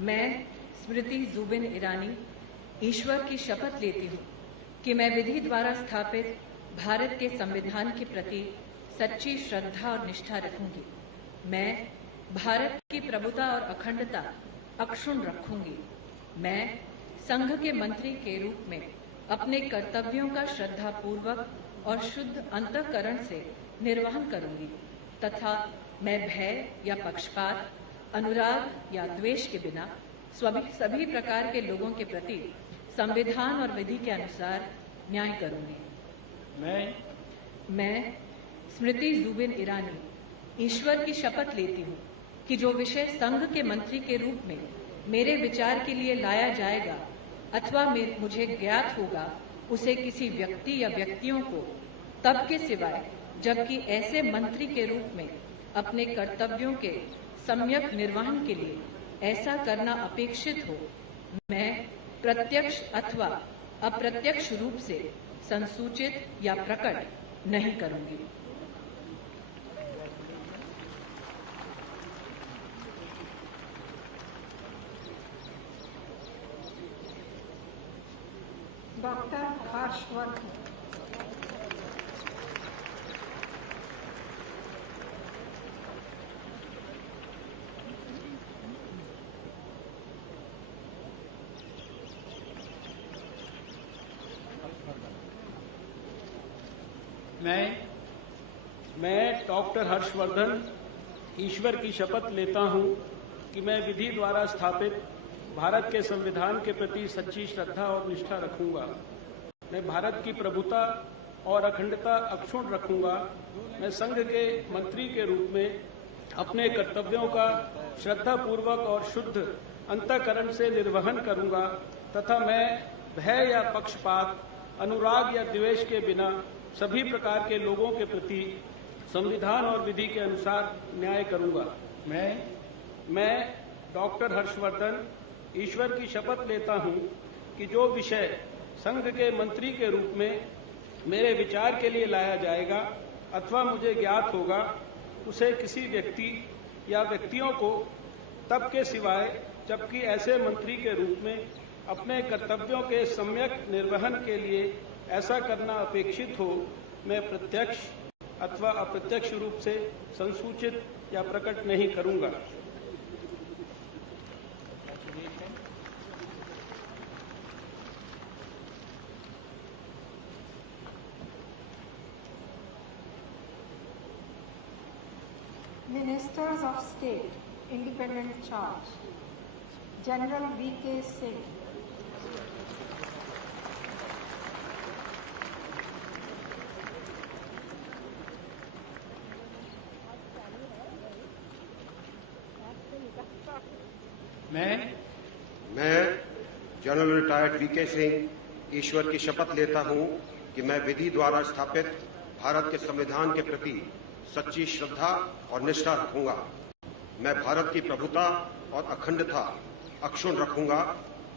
मैं स्मृति जुबिन ईरानी ईश्वर की शपथ लेती हूँ कि मैं विधि द्वारा स्थापित भारत के संविधान के प्रति सच्ची श्रद्धा और निष्ठा रखूंगी। मैं भारत की प्रभुता और अखंडता अक्षुण्ण रखूंगी। मैं संघ के मंत्री के रूप में अपने कर्तव्यों का श्रद्धापूर्वक और शुद्ध अंतःकरण से निर्वहन करूंगी तथा मैं भय या पक्षपात, अनुराग या द्वेष के बिना सभी प्रकार के लोगों के प्रति संविधान और विधि के अनुसार न्याय करूंगी। मैं स्मृति जुबिन ईरानी ईश्वर की शपथ लेती हूँ कि जो विषय संघ के मंत्री के रूप में मेरे विचार के लिए लाया जाएगा अथवा मुझे ज्ञात होगा, उसे किसी व्यक्ति या व्यक्तियों को तब के सिवाय जबकि ऐसे मंत्री के रूप में अपने कर्तव्यों के सम्यक निर्वहन के लिए ऐसा करना अपेक्षित हो, मैं प्रत्यक्ष अथवा अप्रत्यक्ष रूप से संसूचित या प्रकट नहीं करूंगी। डॉक्टर हर्षवर्धन। मैं डॉक्टर हर्षवर्धन ईश्वर की शपथ लेता हूं कि मैं विधि द्वारा स्थापित भारत के संविधान के प्रति सच्ची श्रद्धा और निष्ठा रखूंगा। मैं भारत की प्रभुता और अखंडता अक्षुण्ण रखूंगा। मैं संघ के मंत्री के रूप में अपने कर्तव्यों का श्रद्धापूर्वक और शुद्ध अंतःकरण से निर्वहन करूंगा तथा मैं भय या पक्षपात, अनुराग या द्वेष के बिना सभी प्रकार के लोगों के प्रति संविधान और विधि के अनुसार न्याय करूंगा। मैं डॉक्टर हर्षवर्धन ईश्वर की शपथ लेता हूं कि जो विषय संघ के मंत्री के रूप में मेरे विचार के लिए लाया जाएगा अथवा मुझे ज्ञात होगा, उसे किसी व्यक्ति या व्यक्तियों को तब के सिवाय जबकि ऐसे मंत्री के रूप में अपने कर्तव्यों के सम्यक निर्वहन के लिए ऐसा करना अपेक्षित हो, मैं प्रत्यक्ष अथवा अप्रत्यक्ष रूप से संसूचित या प्रकट नहीं करूंगा। Ministers of State, Independent Charge, General V.K. Singh. मैं जनरल रिटायर्ड वीके सिंह ईश्वर की शपथ लेता हूं कि मैं विधि द्वारा स्थापित भारत के संविधान के प्रति सच्ची श्रद्धा और निष्ठा रखूंगा। मैं भारत की प्रभुता और अखंडता अक्षुण्ण रखूंगा।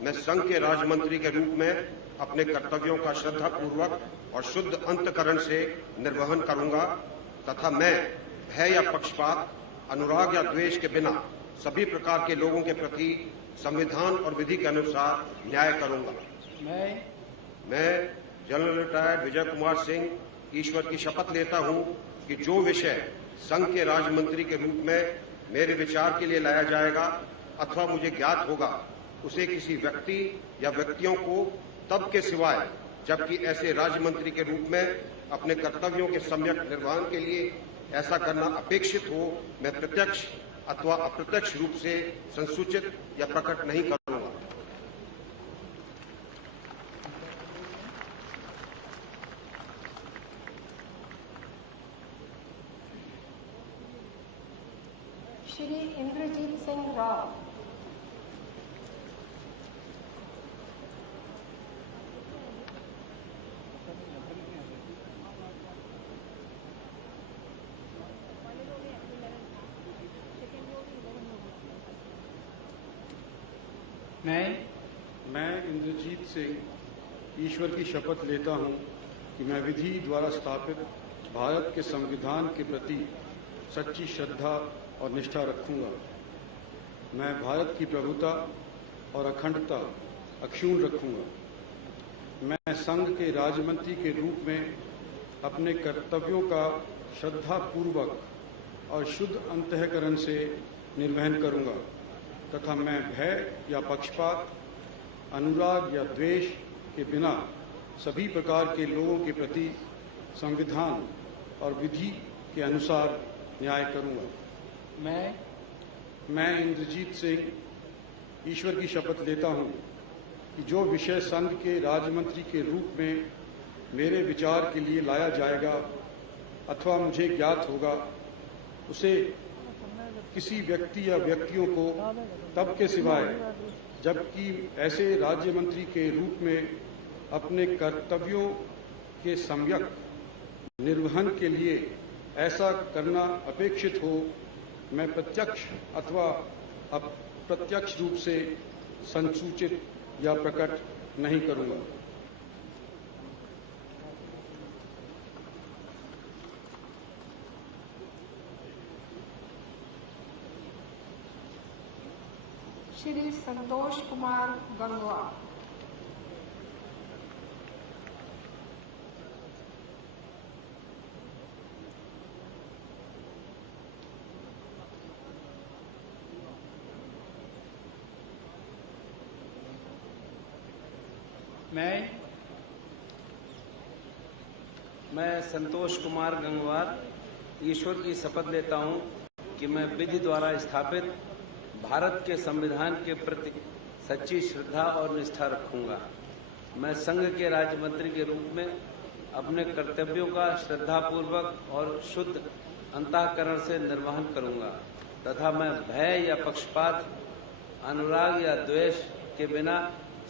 मैं संघ के राज्य मंत्री के रूप में अपने कर्तव्यों का श्रद्धापूर्वक और शुद्ध अंतःकरण से निर्वहन करूंगा तथा मैं भय या पक्षपात, अनुराग या द्वेष के बिना सभी प्रकार के लोगों के प्रति संविधान और विधि के अनुसार न्याय करूंगा। मैं जनरल रिटायर्ड विजय कुमार सिंह ईश्वर की शपथ लेता हूं कि जो विषय संघ के राज्य मंत्री के रूप में मेरे विचार के लिए लाया जाएगा अथवा मुझे ज्ञात होगा, उसे किसी व्यक्ति या व्यक्तियों को तब के सिवाय जबकि ऐसे राज्य मंत्री के रूप में अपने कर्तव्यों के सम्यक निर्वहन के लिए ऐसा करना अपेक्षित हो, मैं प्रत्यक्ष अथवा अप्रत्यक्ष रूप से संसूचित या प्रकट नहीं करूंगा। श्री इंद्रजीत सिंह राव। मैं इंद्रजीत सिंह ईश्वर की शपथ लेता हूं कि मैं विधि द्वारा स्थापित भारत के संविधान के प्रति सच्ची श्रद्धा और निष्ठा रखूंगा। मैं भारत की प्रभुता और अखंडता अक्षुण्ण रखूंगा। मैं संघ के राज्य मंत्री के रूप में अपने कर्तव्यों का श्रद्धापूर्वक और शुद्ध अंतःकरण से निर्वहन करूंगा तथा मैं भय या पक्षपात, अनुराग या द्वेष के बिना सभी प्रकार के लोगों के प्रति संविधान और विधि के अनुसार न्याय करूंगा। मैं इंद्रजीत सिंह ईश्वर की शपथ लेता हूं कि जो विषय संघ के राज्य मंत्री के रूप में मेरे विचार के लिए लाया जाएगा अथवा मुझे ज्ञात होगा, उसे किसी व्यक्ति या व्यक्तियों को तब के सिवाय जबकि ऐसे राज्य मंत्री के रूप में अपने कर्तव्यों के सम्यक निर्वहन के लिए ऐसा करना अपेक्षित हो, मैं प्रत्यक्ष अथवा अप्रत्यक्ष रूप से संसूचित या प्रकट नहीं करूंगा। श्री संतोष कुमार गंगवार। मैं संतोष कुमार गंगवार ईश्वर की शपथ लेता हूं कि मैं विधि द्वारा स्थापित भारत के संविधान के प्रति सच्ची श्रद्धा और निष्ठा रखूंगा। मैं संघ के राज्य मंत्री के रूप में अपने कर्तव्यों का श्रद्धापूर्वक और शुद्ध अंतःकरण से निर्वहन करूंगा तथा मैं भय या पक्षपात, अनुराग या द्वेष के बिना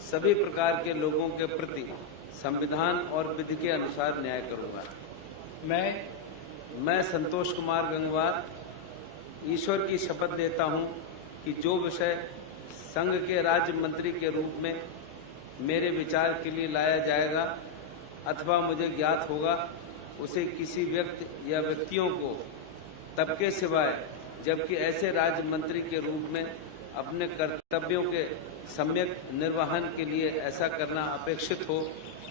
सभी प्रकार के लोगों के प्रति संविधान और विधि के अनुसार न्याय करूंगा। मैं संतोष कुमार गंगवार ईश्वर की शपथ लेता हूं कि जो विषय संघ के राज्य मंत्री के रूप में मेरे विचार के लिए लाया जाएगा अथवा मुझे ज्ञात होगा, उसे किसी व्यक्ति या व्यक्तियों को तब के सिवाय जबकि ऐसे राज्य मंत्री के रूप में अपने कर्तव्यों के सम्यक निर्वहन के लिए ऐसा करना अपेक्षित हो,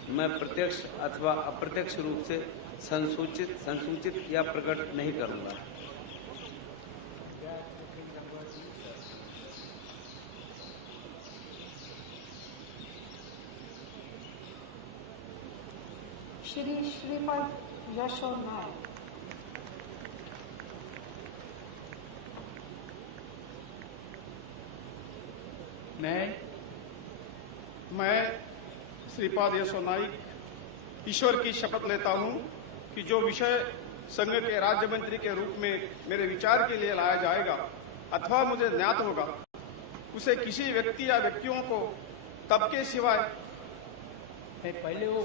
मैं प्रत्यक्ष अथवा अप्रत्यक्ष रूप से संसूचित या प्रकट नहीं करूंगा। श्री श्रीमद यशो नायक। मैं श्रीपाद यशो नाइक ईश्वर की शपथ लेता हूं कि जो विषय संघ के राज्य मंत्री के रूप में मेरे विचार के लिए लाया जाएगा अथवा मुझे ज्ञात होगा, उसे किसी व्यक्ति या व्यक्तियों को तब के सिवाय पहले वो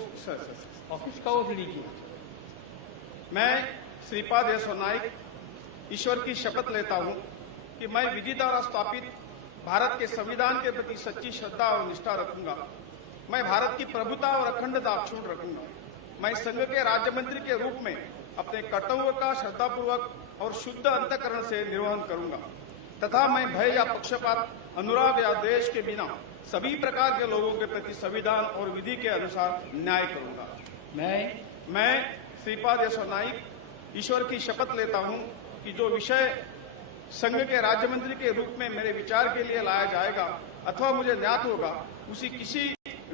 ऑफिस का ओथ लीजिए। मैं श्रीपाद यशो नाइक ईश्वर की शपथ लेता हूं कि मैं विधि द्वारा स्थापित भारत के संविधान के प्रति सच्ची श्रद्धा और निष्ठा रखूंगा। मैं भारत की प्रभुता और अखंडता अक्षुण्ण रखूंगा। मैं संघ के राज्य मंत्री के रूप में अपने कर्तव्यों का श्रद्धापूर्वक और शुद्ध अंतःकरण से निर्वहन करूंगा तथा मैं भय या पक्षपात, अनुराग या द्वेष के बिना सभी प्रकार के लोगों के प्रति संविधान और विधि के अनुसार न्याय करूंगा। मैं श्रीपाद यशो नाइक ईश्वर की शपथ लेता हूं कि जो विषय संघ के राज्य मंत्री के रूप में मेरे विचार के लिए लाया जाएगा अथवा मुझे ज्ञात होगा, उसी किसी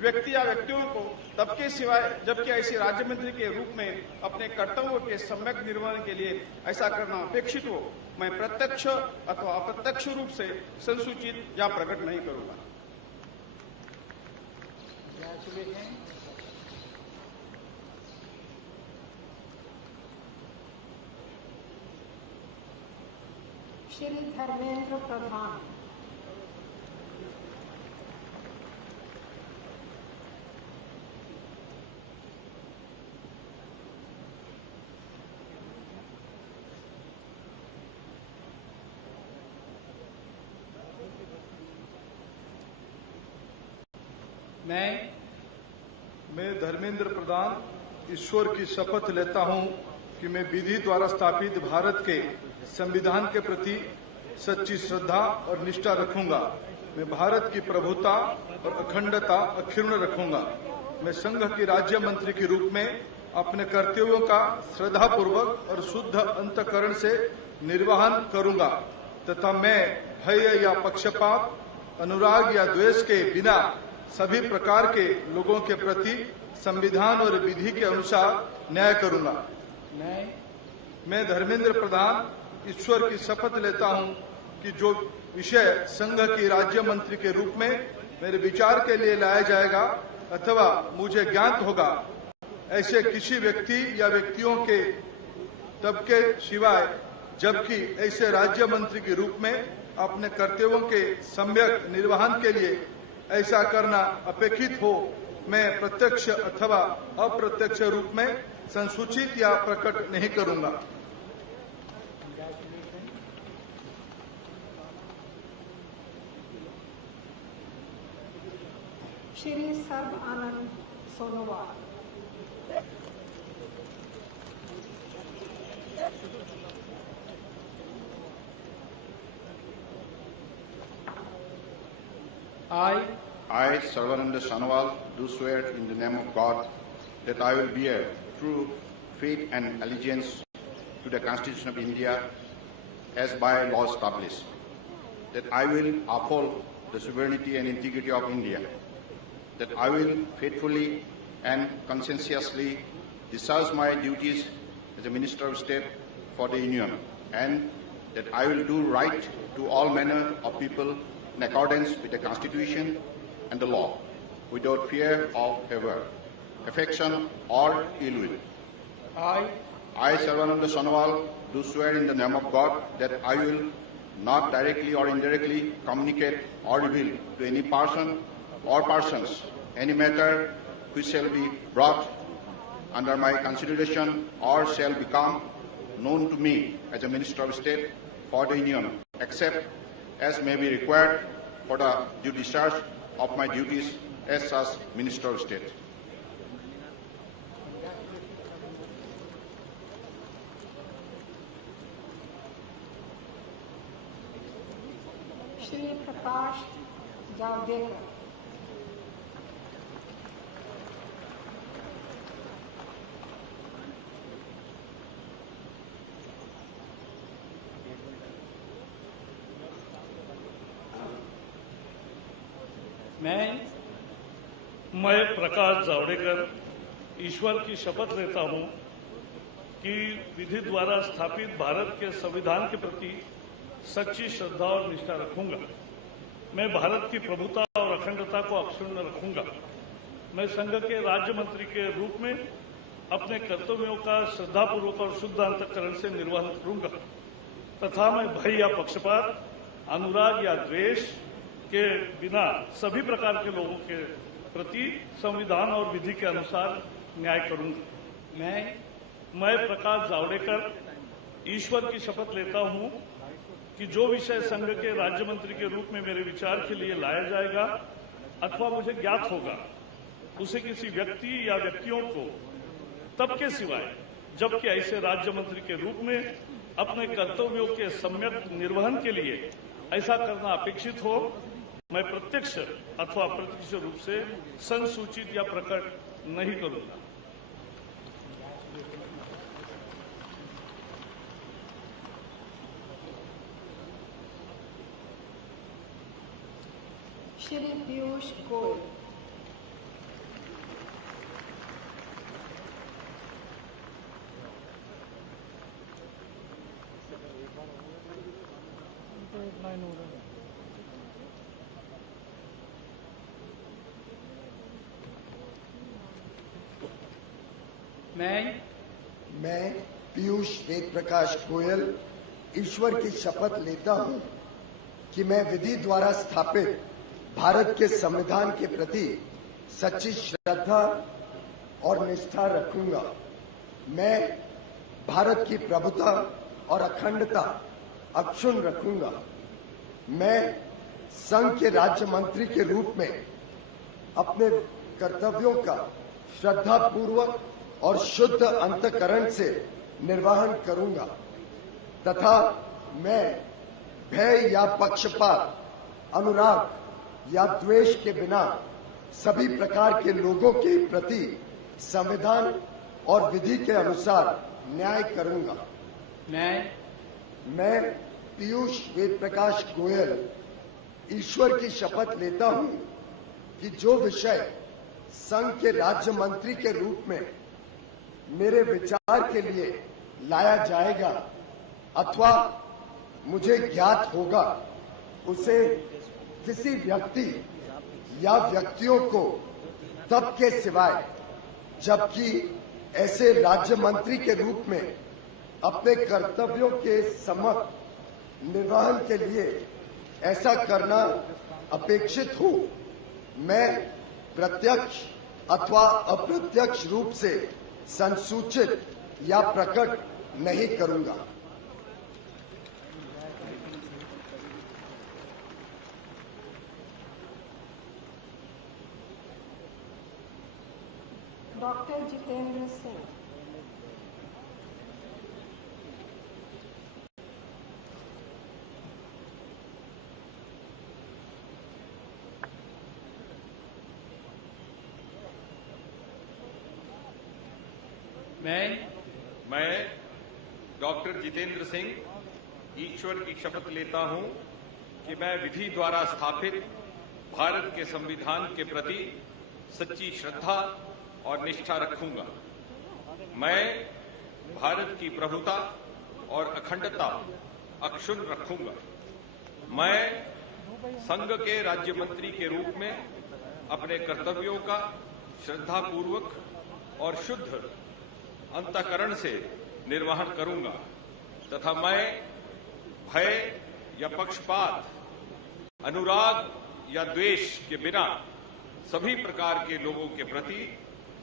व्यक्ति या व्यक्तियों को तब के सिवाय जबकि ऐसे राज्य मंत्री के रूप में अपने कर्तव्यों के सम्यक निर्वहन के लिए ऐसा करना अपेक्षित हो, मैं प्रत्यक्ष अथवा अप्रत्यक्ष रूप से संसूचित या प्रकट नहीं करूंगा। श्री धर्मेंद्र प्रधान। मैं धर्मेंद्र प्रधान ईश्वर की शपथ लेता हूं कि मैं विधि द्वारा स्थापित भारत के संविधान के प्रति सच्ची श्रद्धा और निष्ठा रखूंगा। मैं भारत की प्रभुता और अखंडता अक्षुण्ण रखूंगा। मैं संघ के राज्य मंत्री के रूप में अपने कर्तव्यों का श्रद्धापूर्वक और शुद्ध अंतःकरण से निर्वहन करूंगा तथा मैं भय या पक्षपात, अनुराग या द्वेष के बिना सभी प्रकार के लोगों के प्रति संविधान और विधि के अनुसार न्याय करूंगा। मैं धर्मेंद्र प्रधान ईश्वर की शपथ लेता हूं कि जो विषय संघ के राज्य मंत्री के रूप में मेरे विचार के लिए लाया जाएगा अथवा मुझे ज्ञात होगा, ऐसे किसी व्यक्ति या व्यक्तियों के तब के सिवाय जबकि ऐसे राज्य मंत्री के रूप में अपने कर्तव्यों के सम्यक निर्वहन के लिए ऐसा करना अपेक्षित हो, मैं प्रत्यक्ष अथवा अप्रत्यक्ष रूप में संसूचित या प्रकट नहीं करूंगा। Shri Sarbananda Sonowal. I, Sarvananda Sonowal, do swear in the name of God that I will bear true faith and allegiance to the Constitution of India as by law established, that I will uphold the sovereignty and integrity of India, that I will faithfully and conscientiously discharge my duties as a Minister of State for the Union, and that I will do right to all manner of people in accordance with the Constitution and the law, without fear of favor, affection or ill will. I, Sarvananda Sonowal, do swear in the name of God that I will not directly or indirectly communicate or reveal to any person or persons any matter which shall be brought under my consideration or shall become known to me as a Minister of State for the Union, except as may be required for the due discharge of my duties as such Minister of State. Shri Prakash Javadekar. मैं प्रकाश जावड़ेकर ईश्वर की शपथ लेता हूं कि विधि द्वारा स्थापित भारत के संविधान के प्रति सच्ची श्रद्धा और निष्ठा रखूंगा। मैं भारत की प्रभुता और अखंडता को अक्षुण्ण रखूंगा। मैं संघ के राज्य मंत्री के रूप में अपने कर्तव्यों का श्रद्धापूर्वक और शुद्ध अंतःकरण से निर्वहन करूंगा तथा मैं भय या पक्षपात, अनुराग या द्वेष के बिना सभी प्रकार के लोगों के प्रति संविधान और विधि के अनुसार न्याय करूंगा। मैं प्रकाश जावड़ेकर ईश्वर की शपथ लेता हूं कि जो विषय संघ के राज्य मंत्री के रूप में मेरे विचार के लिए लाया जाएगा अथवा मुझे ज्ञात होगा, उसे किसी व्यक्ति या व्यक्तियों को तब के सिवाय जबकि ऐसे राज्य मंत्री के रूप में अपने कर्तव्यों के सम्यक निर्वहन के लिए ऐसा करना अपेक्षित हो, मैं प्रत्यक्ष अथवा अप्रत्यक्ष रूप से संसूचित या प्रकट नहीं करूंगा। श्री पीयूष गोयल। मैं पीयूष वेद प्रकाश गोयल ईश्वर की शपथ लेता हूं कि मैं विधि द्वारा स्थापित भारत के संविधान के प्रति सच्ची श्रद्धा और निष्ठा रखूंगा। मैं भारत की प्रभुता और अखंडता अक्षुण्ण रखूंगा। मैं संघ के राज्य मंत्री के रूप में अपने कर्तव्यों का श्रद्धापूर्वक और शुद्ध अंतःकरण से निर्वहन करूंगा तथा मैं भय या पक्षपात, अनुराग या द्वेष के बिना सभी प्रकार के लोगों के प्रति संविधान और विधि के अनुसार न्याय करूंगा। मैं पीयूष वेद प्रकाश गोयल ईश्वर की शपथ लेता हूं कि जो विषय संघ के राज्य मंत्री के रूप में मेरे विचार के लिए लाया जाएगा अथवा मुझे ज्ञात होगा, उसे किसी व्यक्ति या व्यक्तियों को तब के सिवाय जबकि ऐसे राज्य मंत्री के रूप में अपने कर्तव्यों के समक्ष निर्वहन के लिए ऐसा करना अपेक्षित हूं। मैं प्रत्यक्ष अथवा अप्रत्यक्ष रूप से संसूचित या प्रकट नहीं करूंगा। डॉक्टर जितेंद्र सिंह। मैं डॉक्टर जितेंद्र सिंह ईश्वर की शपथ लेता हूं कि मैं विधि द्वारा स्थापित भारत के संविधान के प्रति सच्ची श्रद्धा और निष्ठा रखूंगा। मैं भारत की प्रभुता और अखंडता अक्षुण्ण रखूंगा। मैं संघ के राज्य मंत्री के रूप में अपने कर्तव्यों का श्रद्धापूर्वक और शुद्ध अंतःकरण से निर्वहन करूंगा तथा मैं भय या पक्षपात, अनुराग या द्वेष के बिना सभी प्रकार के लोगों के प्रति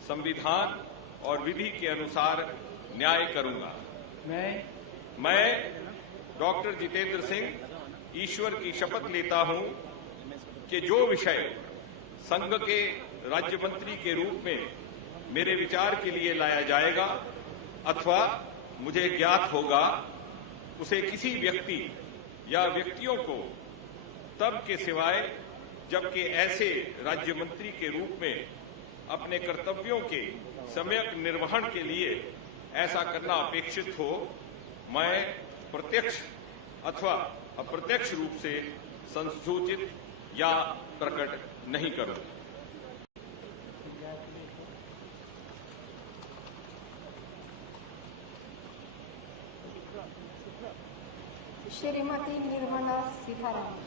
संविधान और विधि के अनुसार न्याय करूंगा। मैं डॉक्टर जितेंद्र सिंह ईश्वर की शपथ लेता हूं कि जो विषय संघ के राज्य मंत्री के रूप में मेरे विचार के लिए लाया जाएगा अथवा मुझे ज्ञात होगा, उसे किसी व्यक्ति या व्यक्तियों को तब के सिवाय जबकि ऐसे राज्य मंत्री के रूप में अपने कर्तव्यों के सम्यक निर्वहन के लिए ऐसा करना अपेक्षित हो, मैं प्रत्यक्ष अथवा अप्रत्यक्ष रूप से संसूचित या प्रकट नहीं करूंगा। Shrimati Nirmala Sitharaman.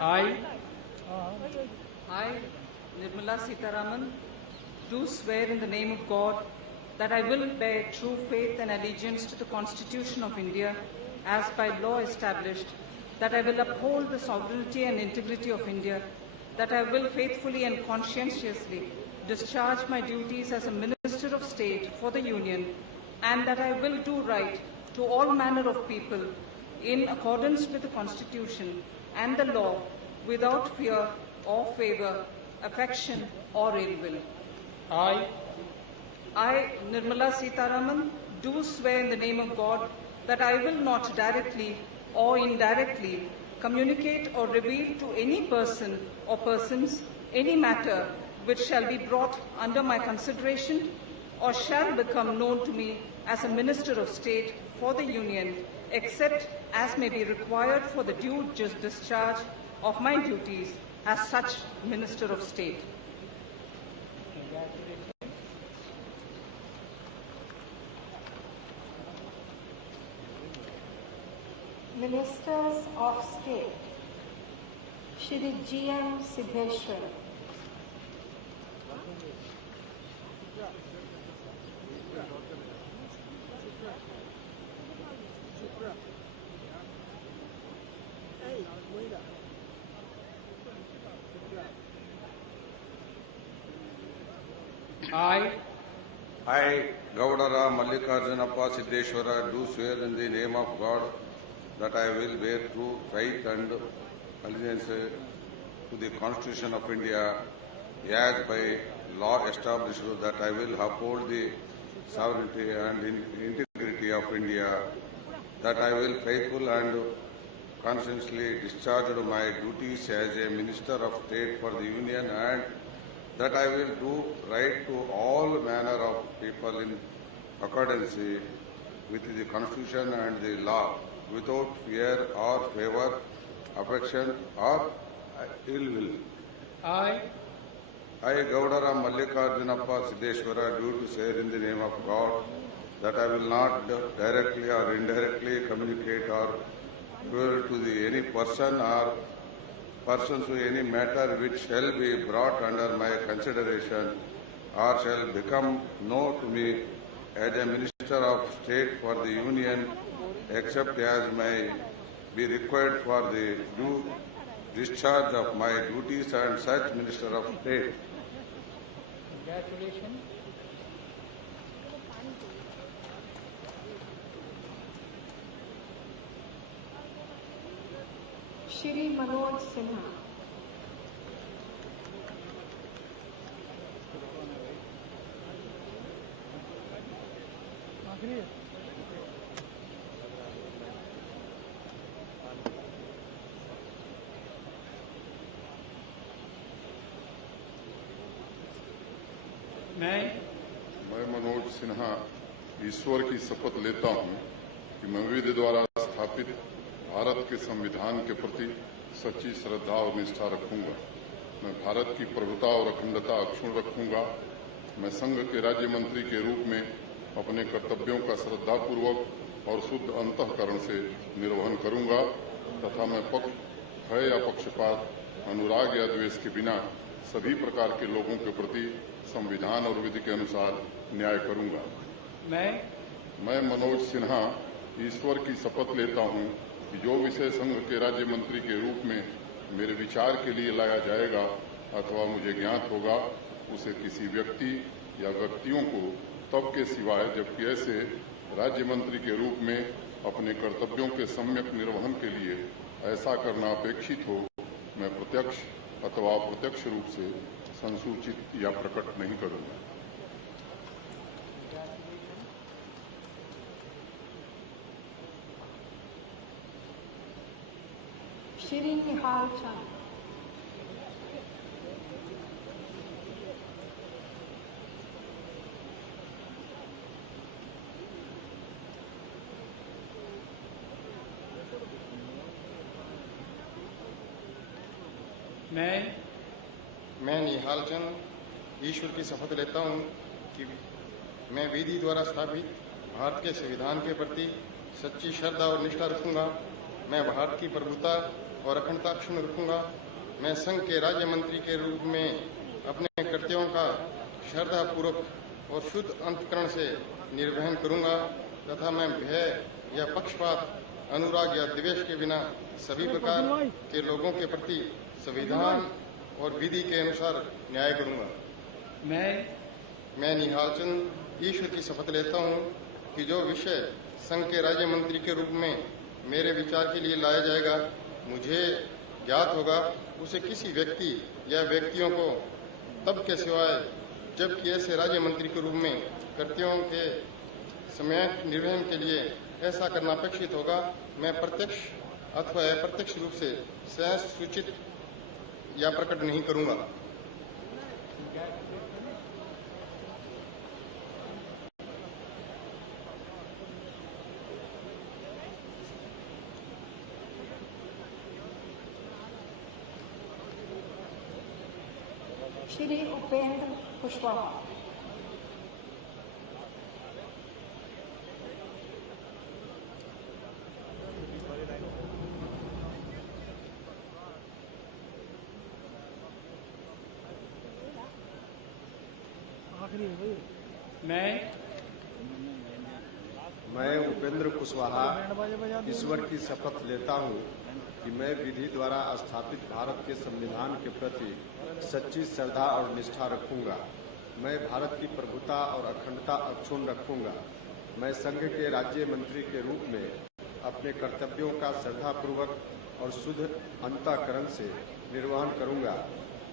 I, Nirmala Sitharaman, do swear in the name of God that I will bear true faith and allegiance to the Constitution of India as by law established, that I will uphold the sovereignty and integrity of India, that I will faithfully and conscientiously discharge my duties as a Minister of State for the Union, and that I will do right to all manner of people in accordance with the Constitution and the law without fear or favor, affection or ill will. I, Nirmala Sitharaman, do swear in the name of God that I will not directly or indirectly communicate or reveal to any person or persons any matter which shall be brought under my consideration or shall become known to me as a Minister of State for the Union, except as may be required for the due discharge of my duties as such Minister of State. Ministers of State, Shri G.M. Siddheshwar. I, Gaudara Mallikarjunappa Siddheshwara, do swear in the name of God that I will bear true faith and allegiance to the Constitution of India as by law established, that I will uphold the sovereignty and integrity of India, that I will faithfully and conscientiously discharge my duties as a Minister of State for the Union, and that I will do right to all manner of people in accordance with the Constitution and the law, without fear or favor, affection or ill will. I, Gaudara Mallikarjunappa Siddheshwara, do swear in the name of God that I will not directly or indirectly communicate or refer to any person or persons to any matter which shall be brought under my consideration or shall become known to me as a Minister of State for the Union, except as may be required for the due discharge of my duties and such Minister of State. Congratulations. Shri Manoj Sinha. मैं मनोज सिन्हा ईश्वर की शपथ लेता हूं कि मैं विधि द्वारा स्थापित भारत के संविधान के प्रति सच्ची श्रद्धा और निष्ठा रखूंगा। मैं भारत की प्रभुता और अखंडता अक्षुण्ण रखूंगा। मैं संघ के राज्य मंत्री के रूप में अपने कर्तव्यों का श्रद्धापूर्वक और शुद्ध अंतःकरण से निर्वहन करूंगा तथा मैं पक्ष भय या पक्षपात, अनुराग या द्वेष के बिना सभी प्रकार के लोगों के प्रति संविधान और विधि के अनुसार न्याय करूंगा। मैं मनोज सिन्हा ईश्वर की शपथ लेता हूं कि जो विषय संघ के राज्य मंत्री के रूप में मेरे विचार के लिए लाया जाएगा अथवा मुझे ज्ञात होगा, उसे किसी व्यक्ति या व्यक्तियों को तब के सिवाय जबकि ऐसे राज्य मंत्री के रूप में अपने कर्तव्यों के सम्यक निर्वहन के लिए ऐसा करना अपेक्षित हो, मैं प्रत्यक्ष अथवा अप्रत्यक्ष रूप से संसूचित या प्रकट नहीं करूंगा। Shri Nihal Chand. मैं निहाल चंद ईश्वर की शपथ लेता हूं कि मैं विधि द्वारा स्थापित भारत के संविधान के प्रति सच्ची श्रद्धा और निष्ठा रखूंगा। मैं भारत की प्रभुता और अखंडता अक्षुण्ण रखूंगा। मैं संघ के राज्य मंत्री के रूप में अपने कर्तव्यों का श्रद्धापूर्वक और शुद्ध अंतःकरण से निर्वहन करूंगा तथा मैं भय या पक्षपात, अनुराग या द्वेष के बिना सभी प्रकार के लोगों के प्रति संविधान और विधि के अनुसार न्याय करूंगा। मैं निहाल चंद ईश्वर की शपथ लेता हूं कि जो विषय संघ के राज्य मंत्री के रूप में मेरे विचार के लिए लाया जाएगा, मुझे ज्ञात होगा, उसे किसी व्यक्ति या व्यक्तियों को तब के सिवाय जबकि ऐसे राज्य मंत्री के रूप में कर्तव्यों के समय निर्वहन के लिए ऐसा करना अपेक्षित होगा, मैं प्रत्यक्ष अथवा अप्रत्यक्ष रूप से सहज सूचित या प्रकट नहीं करूंगा। Shri Upendra Kushwaha. मैं उपेंद्र कुशवाहा ईश्वर की शपथ लेता हूं कि मैं विधि द्वारा स्थापित भारत के संविधान के प्रति सच्ची श्रद्धा और निष्ठा रखूंगा। मैं भारत की प्रभुता और अखंडता अक्षुण्ण रखूंगा। मैं संघ के राज्य मंत्री के रूप में अपने कर्तव्यों का श्रद्धापूर्वक और शुद्ध अंतःकरण से निर्वहन करूंगा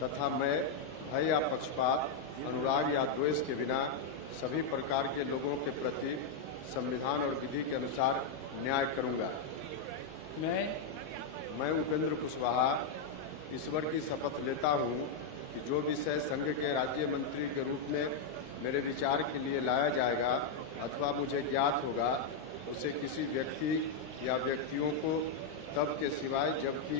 तथा मैं भय या पक्षपात, अनुराग या द्वेष के बिना सभी प्रकार के लोगों के प्रति संविधान और विधि के अनुसार न्याय करूंगा। मैं उपेंद्र कुशवाहा ईश्वर की शपथ लेता हूं कि जो विषय संघ के राज्य मंत्री के रूप में मेरे विचार के लिए लाया जाएगा अथवा मुझे ज्ञात होगा, उसे किसी व्यक्ति या व्यक्तियों को तब के सिवाय जबकि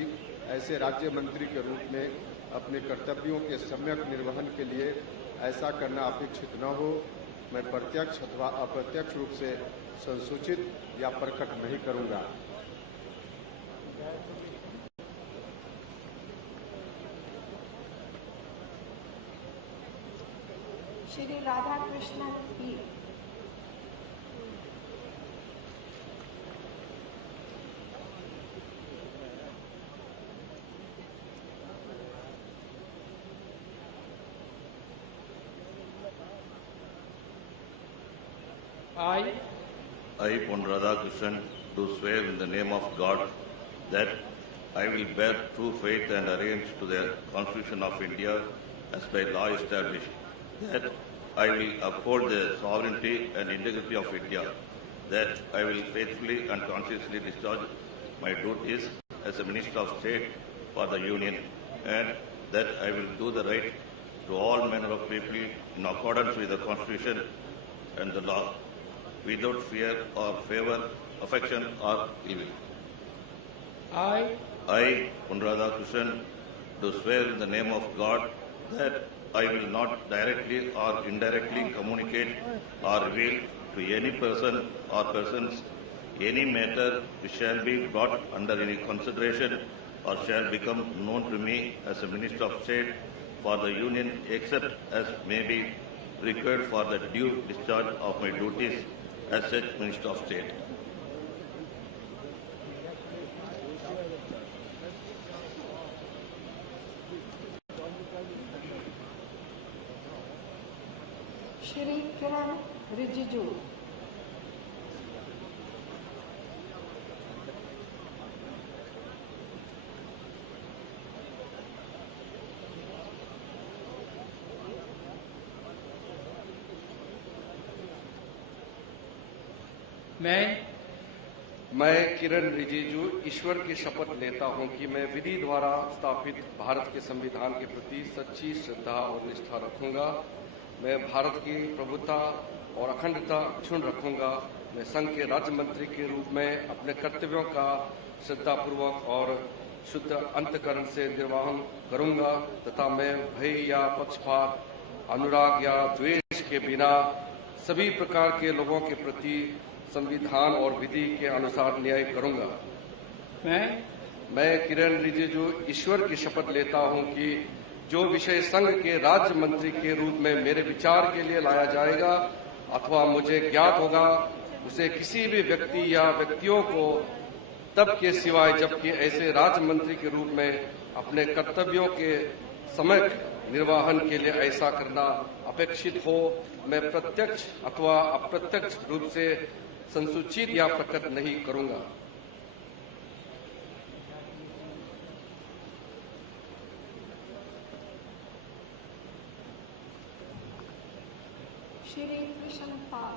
ऐसे राज्य मंत्री के रूप में अपने कर्तव्यों के सम्यक निर्वहन के लिए ऐसा करना अपेक्षित न हो, मैं प्रत्यक्ष अथवा अप्रत्यक्ष रूप से संसूचित या प्रकट नहीं करूंगा। Shri Radha Krishnan P. I, Pon Radhakrishnan, do swear in the name of God that I will bear true faith and allegiance to the Constitution of India as by law established, that I will uphold the sovereignty and integrity of India, that I will faithfully and conscientiously discharge my duties as a Minister of State for the Union, and that I will do the right to all manner of people in accordance with the Constitution and the law, without fear or favor, affection or evil. I, Pon Radhakrishnan, do swear in the name of God that I will not directly or indirectly communicate or reveal to any person or persons any matter which shall be brought under any consideration or shall become known to me as a Minister of State for the Union, except as may be required for the due discharge of my duties as such Minister of State. Shri Kiren Rijiju. मैं किरण रिजिजू ईश्वर की शपथ लेता हूं कि मैं विधि द्वारा स्थापित भारत के संविधान के प्रति सच्ची श्रद्धा और निष्ठा रखूंगा। मैं भारत की प्रभुता और अखंडता अक्षुण्ण रखूंगा। मैं संघ के राज्य मंत्री के रूप में अपने कर्तव्यों का श्रद्धापूर्वक और शुद्ध अंतःकरण से निर्वहन करूंगा तथा मैं भय या पक्षपात, अनुराग या द्वेष के बिना सभी प्रकार के लोगों के प्रति संविधान और विधि के अनुसार न्याय करूंगा। मैं किरण रिजिजू ईश्वर की शपथ लेता हूं कि जो विषय संघ के राज्य मंत्री के रूप में मेरे विचार के लिए लाया जाएगा अथवा मुझे ज्ञात होगा, उसे किसी भी व्यक्ति या व्यक्तियों को तब के सिवाय जबकि ऐसे राज्य मंत्री के रूप में अपने कर्तव्यों के समय निर्वहन के लिए ऐसा करना अपेक्षित हो, मैं प्रत्यक्ष अथवा अप्रत्यक्ष रूप से संसूचित या प्रकट नहीं करूंगा। श्री कृष्ण पाल।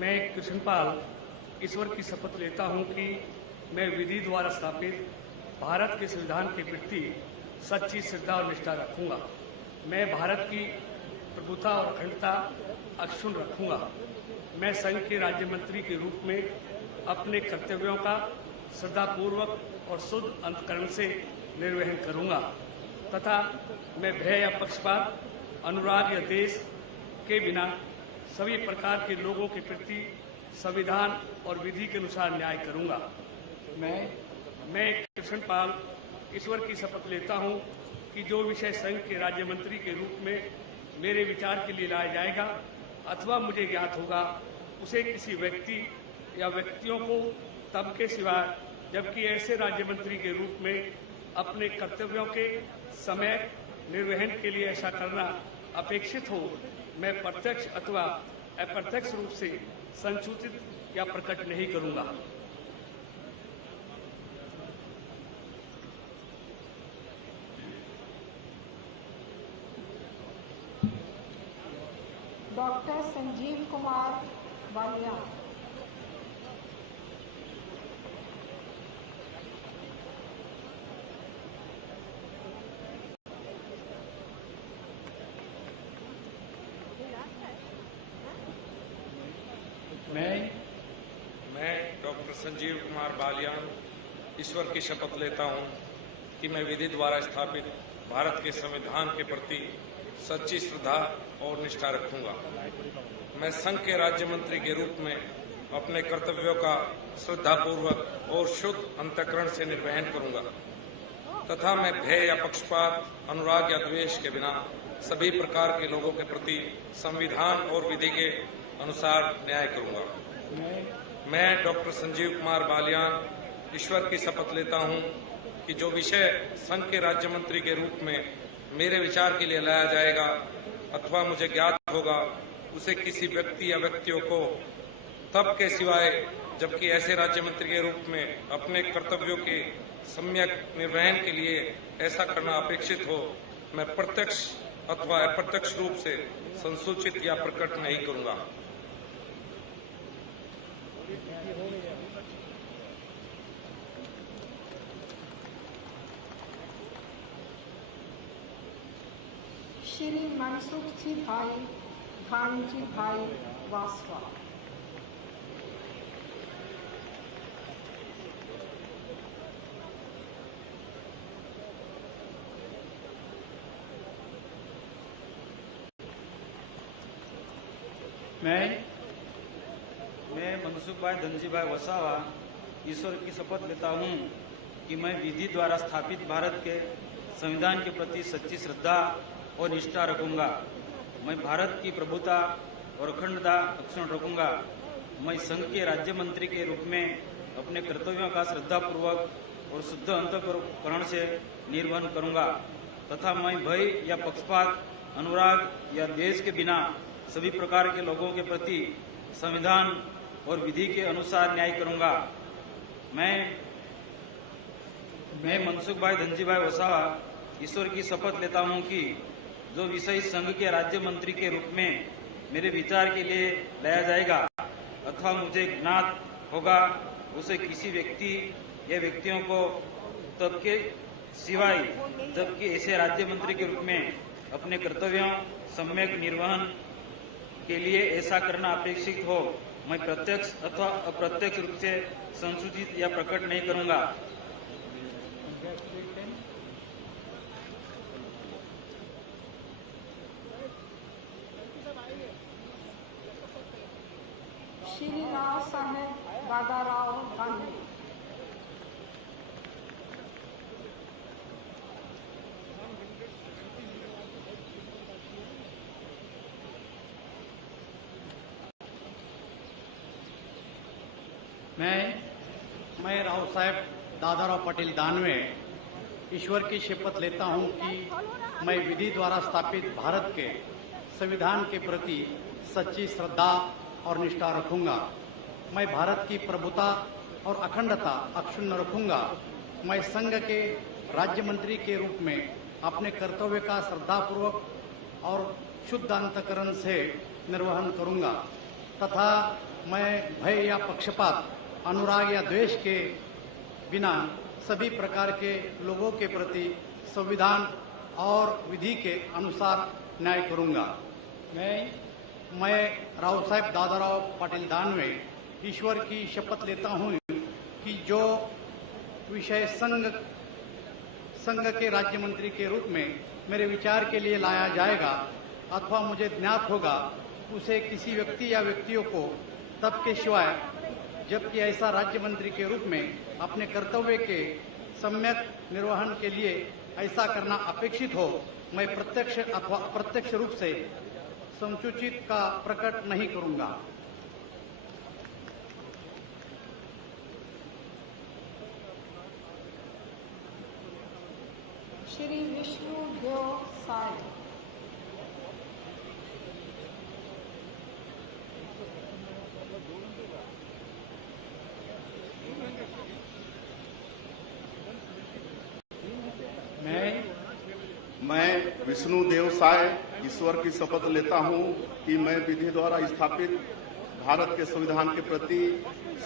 मैं कृष्णपाल ईश्वर की शपथ लेता हूं कि मैं विधि द्वारा स्थापित भारत के संविधान के प्रति सच्ची श्रद्धा और निष्ठा रखूंगा। मैं भारत की प्रभुता और अखंडता अक्षुण्ण रखूंगा। मैं संघ के राज्य मंत्री के रूप में अपने कर्तव्यों का श्रद्धापूर्वक और शुद्ध अंतःकरण से निर्वहन करूंगा तथा मैं भय या पक्षपात, अनुराग या देश के बिना सभी प्रकार के लोगों के प्रति संविधान और विधि के अनुसार न्याय करूंगा। मैं कृष्णपाल ईश्वर की शपथ लेता हूं कि जो विषय संघ के राज्य मंत्री के रूप में मेरे विचार के लिए लाया जाएगा अथवा मुझे ज्ञात होगा, उसे किसी व्यक्ति या व्यक्तियों को तब के सिवाय जबकि ऐसे राज्य मंत्री के रूप में अपने कर्तव्यों के समय निर्वहन के लिए ऐसा करना अपेक्षित हो, मैं प्रत्यक्ष अथवा अप्रत्यक्ष रूप से संसूचित या प्रकट नहीं करूंगा। डॉक्टर संजीव कुमार वालिया। संजीव कुमार बालियान ईश्वर की शपथ लेता हूं कि मैं विधि द्वारा स्थापित भारत के संविधान के प्रति सच्ची श्रद्धा और निष्ठा रखूंगा। मैं संघ के राज्य मंत्री के रूप में अपने कर्तव्यों का श्रद्धापूर्वक और शुद्ध अंतःकरण से निर्वहन करूंगा तथा मैं भय या पक्षपात, अनुराग या द्वेष के बिना सभी प्रकार के लोगों के प्रति संविधान और विधि के अनुसार न्याय करूंगा। मैं डॉक्टर संजीव कुमार बालियान ईश्वर की शपथ लेता हूं कि जो विषय संघ के राज्य मंत्री के रूप में मेरे विचार के लिए लाया जाएगा अथवा मुझे ज्ञात होगा, उसे किसी व्यक्ति या व्यक्तियों को तब के सिवाय जबकि ऐसे राज्य मंत्री के रूप में अपने कर्तव्यों के सम्यक निर्वहन के लिए ऐसा करना अपेक्षित हो, मैं प्रत्यक्ष अथवा अप्रत्यक्ष रूप से संसूचित या प्रकट नहीं करूंगा। श्री मनसुख जी भाई धानजी भाई वासवा। मैं मनसुख भाई धनजी भाई वसावा ईश्वर की शपथ लेता हूं कि मैं विधि द्वारा स्थापित भारत के संविधान के प्रति सच्ची श्रद्धा और निष्ठा रखूंगा। मैं भारत की प्रभुता और अखंडता अक्षुण्ण रखूंगा। मैं संघ के राज्य मंत्री के रूप में अपने कर्तव्यों का श्रद्धापूर्वक और शुद्ध अंतःकरण से निर्वहन करूंगा तथा मैं भय या पक्षपात, अनुराग या द्वेष के बिना सभी प्रकार के लोगों के प्रति संविधान और विधि के अनुसार न्याय करूंगा। मैं मनसुख भाई धनजी भाई वसावा ईश्वर की शपथ लेता हूं कि जो विषय संघ के राज्य मंत्री के रूप में मेरे विचार के लिए लाया जाएगा अथवा मुझे ज्ञात होगा, उसे किसी व्यक्ति या व्यक्तियों को तब के सिवाय जबकि ऐसे राज्य मंत्री के रूप में अपने कर्तव्यों सम्यक निर्वहन के लिए ऐसा करना अपेक्षित हो, मैं प्रत्यक्ष अथवा अप्रत्यक्ष रूप से संसूचित या प्रकट नहीं करूंगा। श्री राव साहेब दादाराव गांधी। मैं राव साहेब दादाराव पटेल दानवे ईश्वर की शपथ लेता हूं कि मैं विधि द्वारा स्थापित भारत के संविधान के प्रति सच्ची श्रद्धा और निष्ठा रखूंगा। मैं भारत की प्रभुता और अखंडता अक्षुण्ण रखूंगा। मैं संघ के राज्य मंत्री के रूप में अपने कर्तव्य का श्रद्धापूर्वक और शुद्ध अंतःकरण से निर्वहन करूंगा तथा मैं भय या पक्षपात, अनुराग या द्वेष के बिना सभी प्रकार के लोगों के प्रति संविधान और विधि के अनुसार न्याय करूंगा। मैं राव साहेब दादाराव पाटिल दानवे ईश्वर की शपथ लेता हूं कि जो विषय संघ के राज्य मंत्री के रूप में मेरे विचार के लिए लाया जाएगा अथवा मुझे ज्ञात होगा, उसे किसी व्यक्ति या व्यक्तियों को तब के सिवाय जबकि ऐसा राज्य मंत्री के रूप में अपने कर्तव्य के सम्यक निर्वहन के लिए ऐसा करना अपेक्षित हो, मैं प्रत्यक्ष अथवा अप्रत्यक्ष रूप से संसूचित का प्रकट नहीं करूंगा। श्री विष्णु देव साय। मैं विष्णु देव साय ईश्वर की शपथ लेता हूं कि मैं विधि द्वारा स्थापित भारत के संविधान के प्रति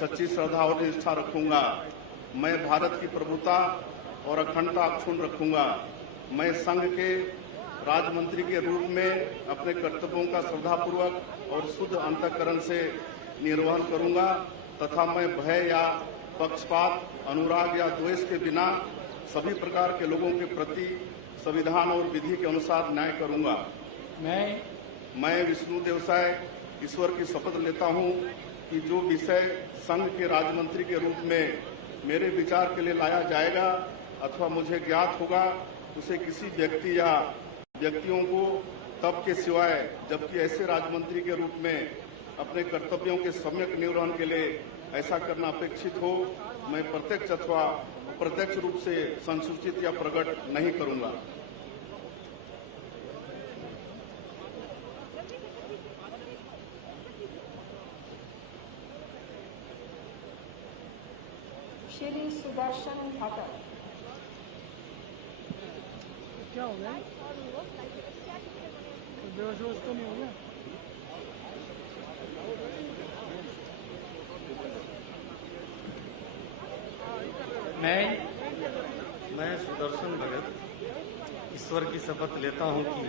सच्ची श्रद्धा और निष्ठा रखूंगा। मैं भारत की प्रभुता और अखंडता अक्षुण्ण रखूंगा। मैं संघ के राज्य मंत्री के रूप में अपने कर्तव्यों का श्रद्धापूर्वक और शुद्ध अंतःकरण से निर्वहन करूंगा तथा मैं भय या पक्षपात, अनुराग या द्वेष के बिना सभी प्रकार के लोगों के प्रति संविधान और विधि के अनुसार न्याय करूंगा। मैं विष्णु देवसाय ईश्वर की शपथ लेता हूं कि जो विषय संघ के राज्य मंत्री के रूप में मेरे विचार के लिए लाया जाएगा अथवा मुझे ज्ञात होगा, उसे किसी व्यक्ति या व्यक्तियों को तब के सिवाय जबकि ऐसे राज्य मंत्री के रूप में अपने कर्तव्यों के सम्यक निर्वहन के लिए ऐसा करना अपेक्षित हो, मैं प्रत्यक्ष अथवा अप्रत्यक्ष रूप से संसूचित या प्रकट नहीं करूंगा। श्री सुदर्शन भगत। क्या हो गया? बेहोश तो नहीं हो गया? मैं सुदर्शन भगत ईश्वर की शपथ लेता हूं कि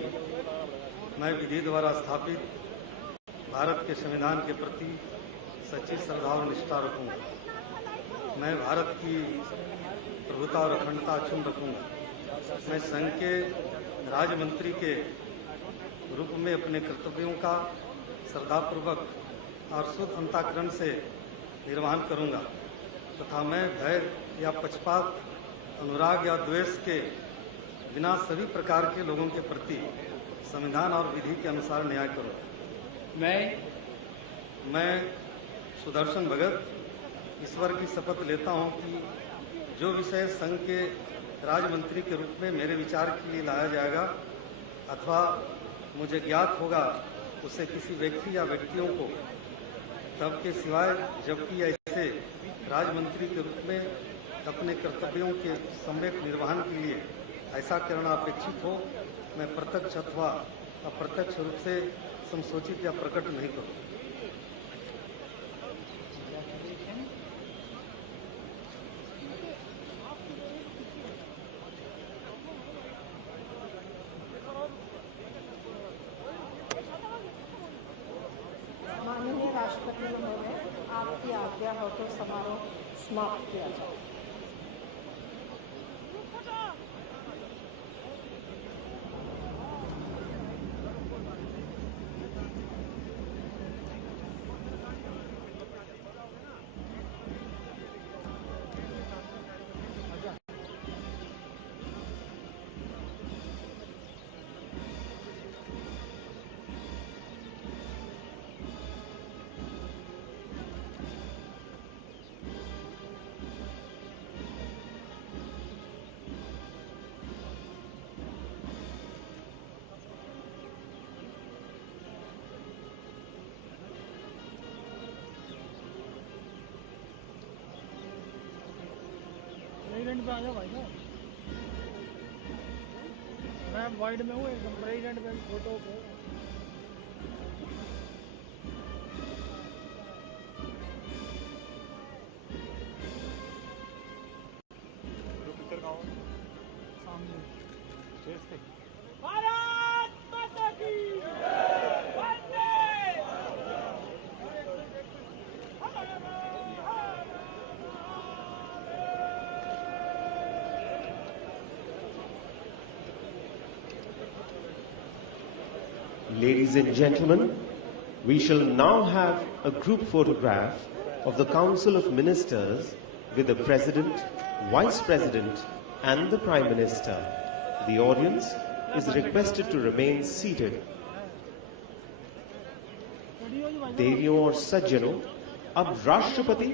मैं विधि द्वारा स्थापित भारत के संविधान के प्रति सच्ची श्रद्धा और निष्ठा रखूंगा। मैं भारत की प्रभुता और अखंडता अक्षुण्ण रखूंगा। मैं संघ के राज्य मंत्री के रूप में अपने कर्तव्यों का श्रद्धापूर्वक और शुद्ध अंतःकरण से निर्वहन करूंगा तथा मैं भय या पक्षपात, अनुराग या द्वेष के बिना सभी प्रकार के लोगों के प्रति संविधान और विधि के अनुसार न्याय करूंगा। मैं सुदर्शन भगत ईश्वर की शपथ लेता हूं कि जो विषय संघ के राज्य मंत्री के रूप में मेरे विचार के लिए लाया जाएगा अथवा मुझे ज्ञात होगा, उसे किसी व्यक्ति या व्यक्तियों को तब के सिवाय जबकि ऐसे राज्य मंत्री के रूप में अपने कर्तव्यों के सम्यक निर्वहन के लिए ऐसा करना अपेक्षित हो, मैं प्रत्यक्ष अथवा अप्रत्यक्ष रूप से संसूचित या प्रकट नहीं करूं। माननीय राष्ट्रपति महोदय, आपकी आज्ञा हो तो समारोह समाप्त किया जाए। प्रेसिडेंट पे आ जाओ भाई साहब। मैं वाइड में हूँ एकदम, प्रेसिडेंट पे फोटो पे। पिक्चर कहाँ हो? सामने स्टेज पे। भारत माता की वंदे। Ladies and gentlemen, we shall now have a group photograph of the Council of Ministers with the President, Vice President and the Prime Minister. The audience is requested to remain seated. देवियों और सज्जनों, अब राष्ट्रपति,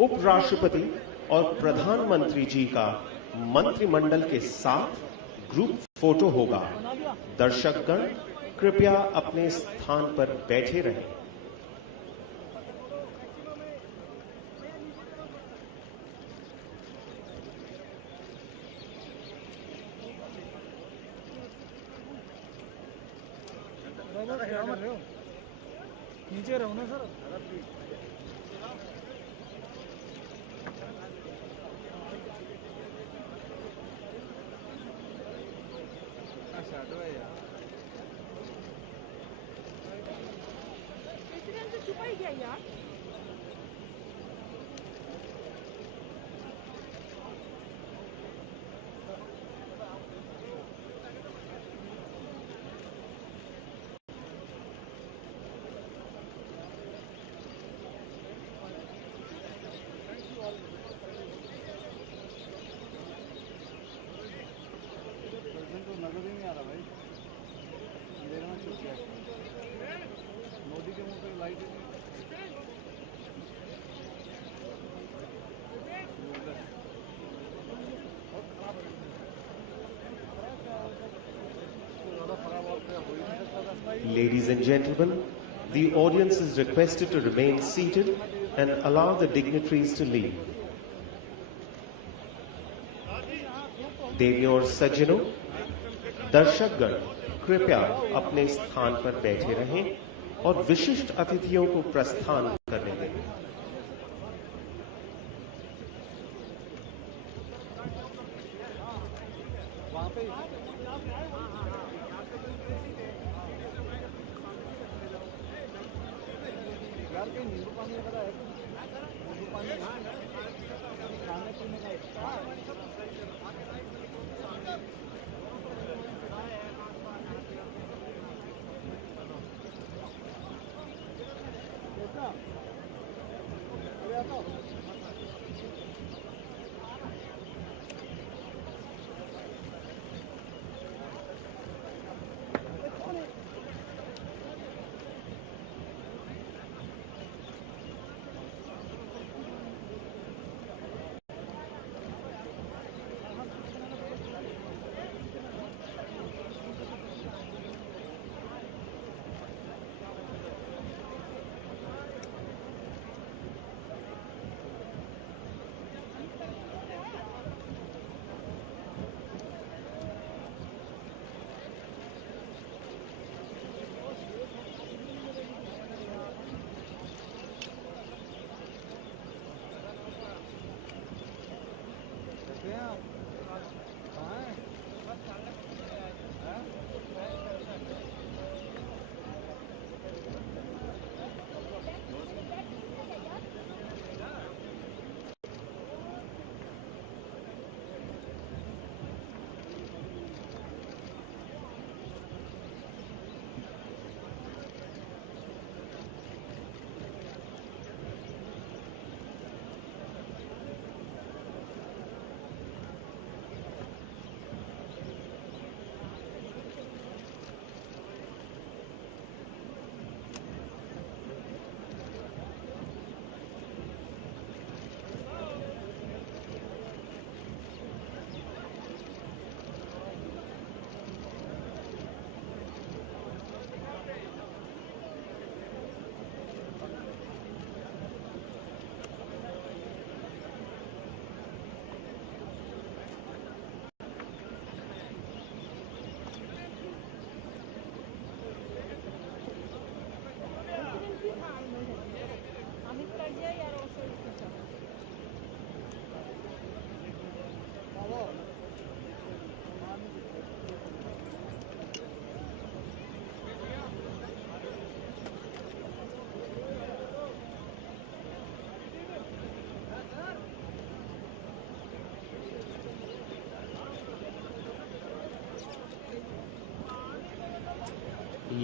उपराष्ट्रपति और प्रधानमंत्री जी का मंत्रिमंडल के साथ ग्रुप फोटो होगा। दर्शकगण कृपया अपने स्थान पर बैठे रहें। नीचे रहो ना sir. Ladies and gentlemen, the audience is requested to remain seated and allow the dignitaries to leave. देवियों और सज्जनों, दर्शकगण कृपया अपने स्थान पर बैठे रहें और विशिष्ट अतिथियों को प्रस्थान करने दें।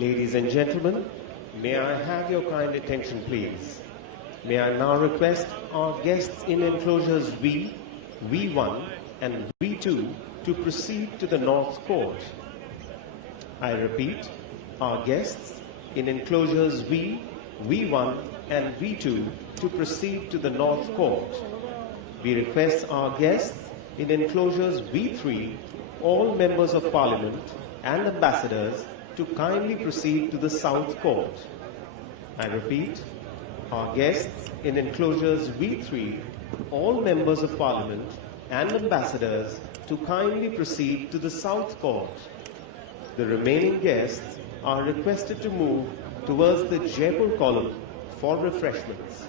Ladies and gentlemen, may I have your kind attention, please? May I now request our guests in enclosures V, V1 and V2 to proceed to the North Court. I repeat, our guests in enclosures V, V1 and V2 to proceed to the North Court. We request our guests in enclosures V3, all members of Parliament and ambassadors to kindly proceed to the South Court. I repeat, our guests in enclosures V3, all members of Parliament and ambassadors to kindly proceed to the South Court. The remaining guests are requested to move towards the Jaipur column for refreshments.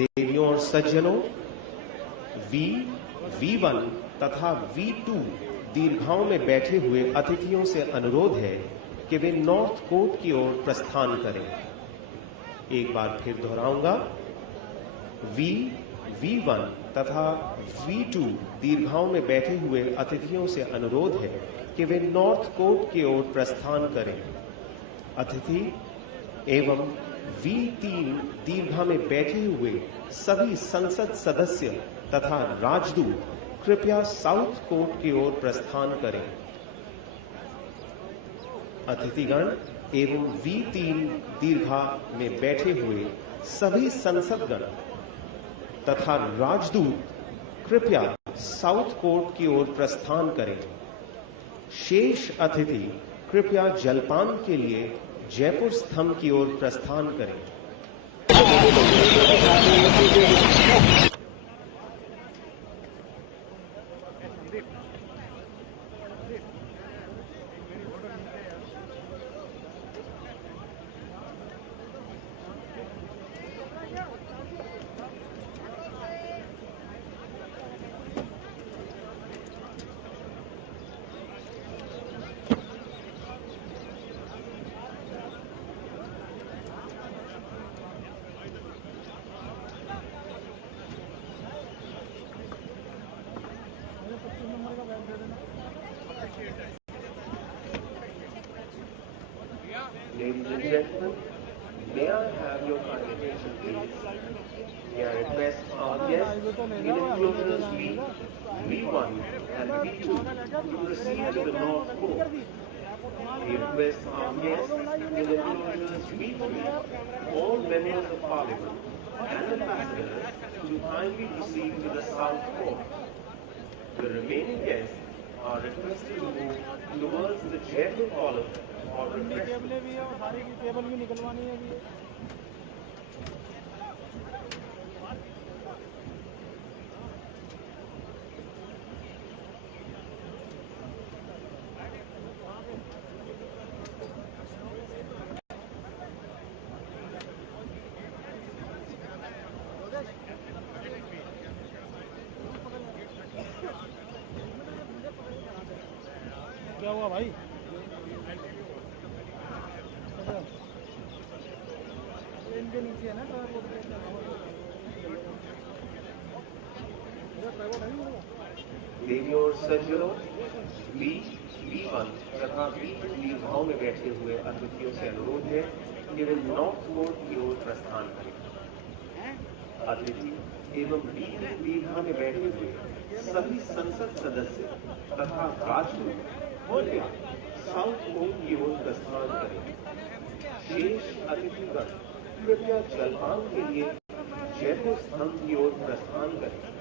देवियों और सज्जनों, V1 तथा V2 दीर्घाओं में बैठे हुए अतिथियों से अनुरोध है कि वे नॉर्थ कोर्ट की ओर प्रस्थान करें। एक बार फिर दोहराऊंगा, V1 तथा V2 दीर्घाओं में बैठे हुए अतिथियों से अनुरोध है कि वे नॉर्थ कोर्ट की ओर प्रस्थान करें। अतिथि एवं V3 दीर्घा में बैठे हुए सभी संसद सदस्य तथा राजदूत कृपया साउथ कोर्ट की ओर प्रस्थान करें। अतिथिगण एवं V3 दीर्घा में बैठे हुए सभी संसदगण तथा राजदूत कृपया साउथ कोर्ट की ओर प्रस्थान करें। शेष अतिथि कृपया जलपान के लिए जयपुर स्तंभ की ओर प्रस्थान करें। Ladies and gentlemen, may I have your kind attention, please? May I request our guests in enclosures V1 and V2 to proceed to the North Court. We request our guests in enclosures V3, all members of Parliament and ambassadors to kindly proceed to the South Court. The remaining guests are requested to move towards the Jaipur column for refreshment. क्या हुआ भाई? इनके नीचे है ना देवी और सज्जनों, V1 तथा V2 भाव में बैठे हुए अतिथियों से अनुरोध है कि वे नॉर्थ कोर्ट की ओर प्रस्थान करें। अतिथि एवं V2 में बैठे हुए सभी संसद सदस्य तथा राजदूत कृपया साउथ कोर्ट की ओर प्रस्थान करें। शेष अतिथिगण कृपया जलपान के लिए जयपुर स्तंभ की ओर प्रस्थान करें।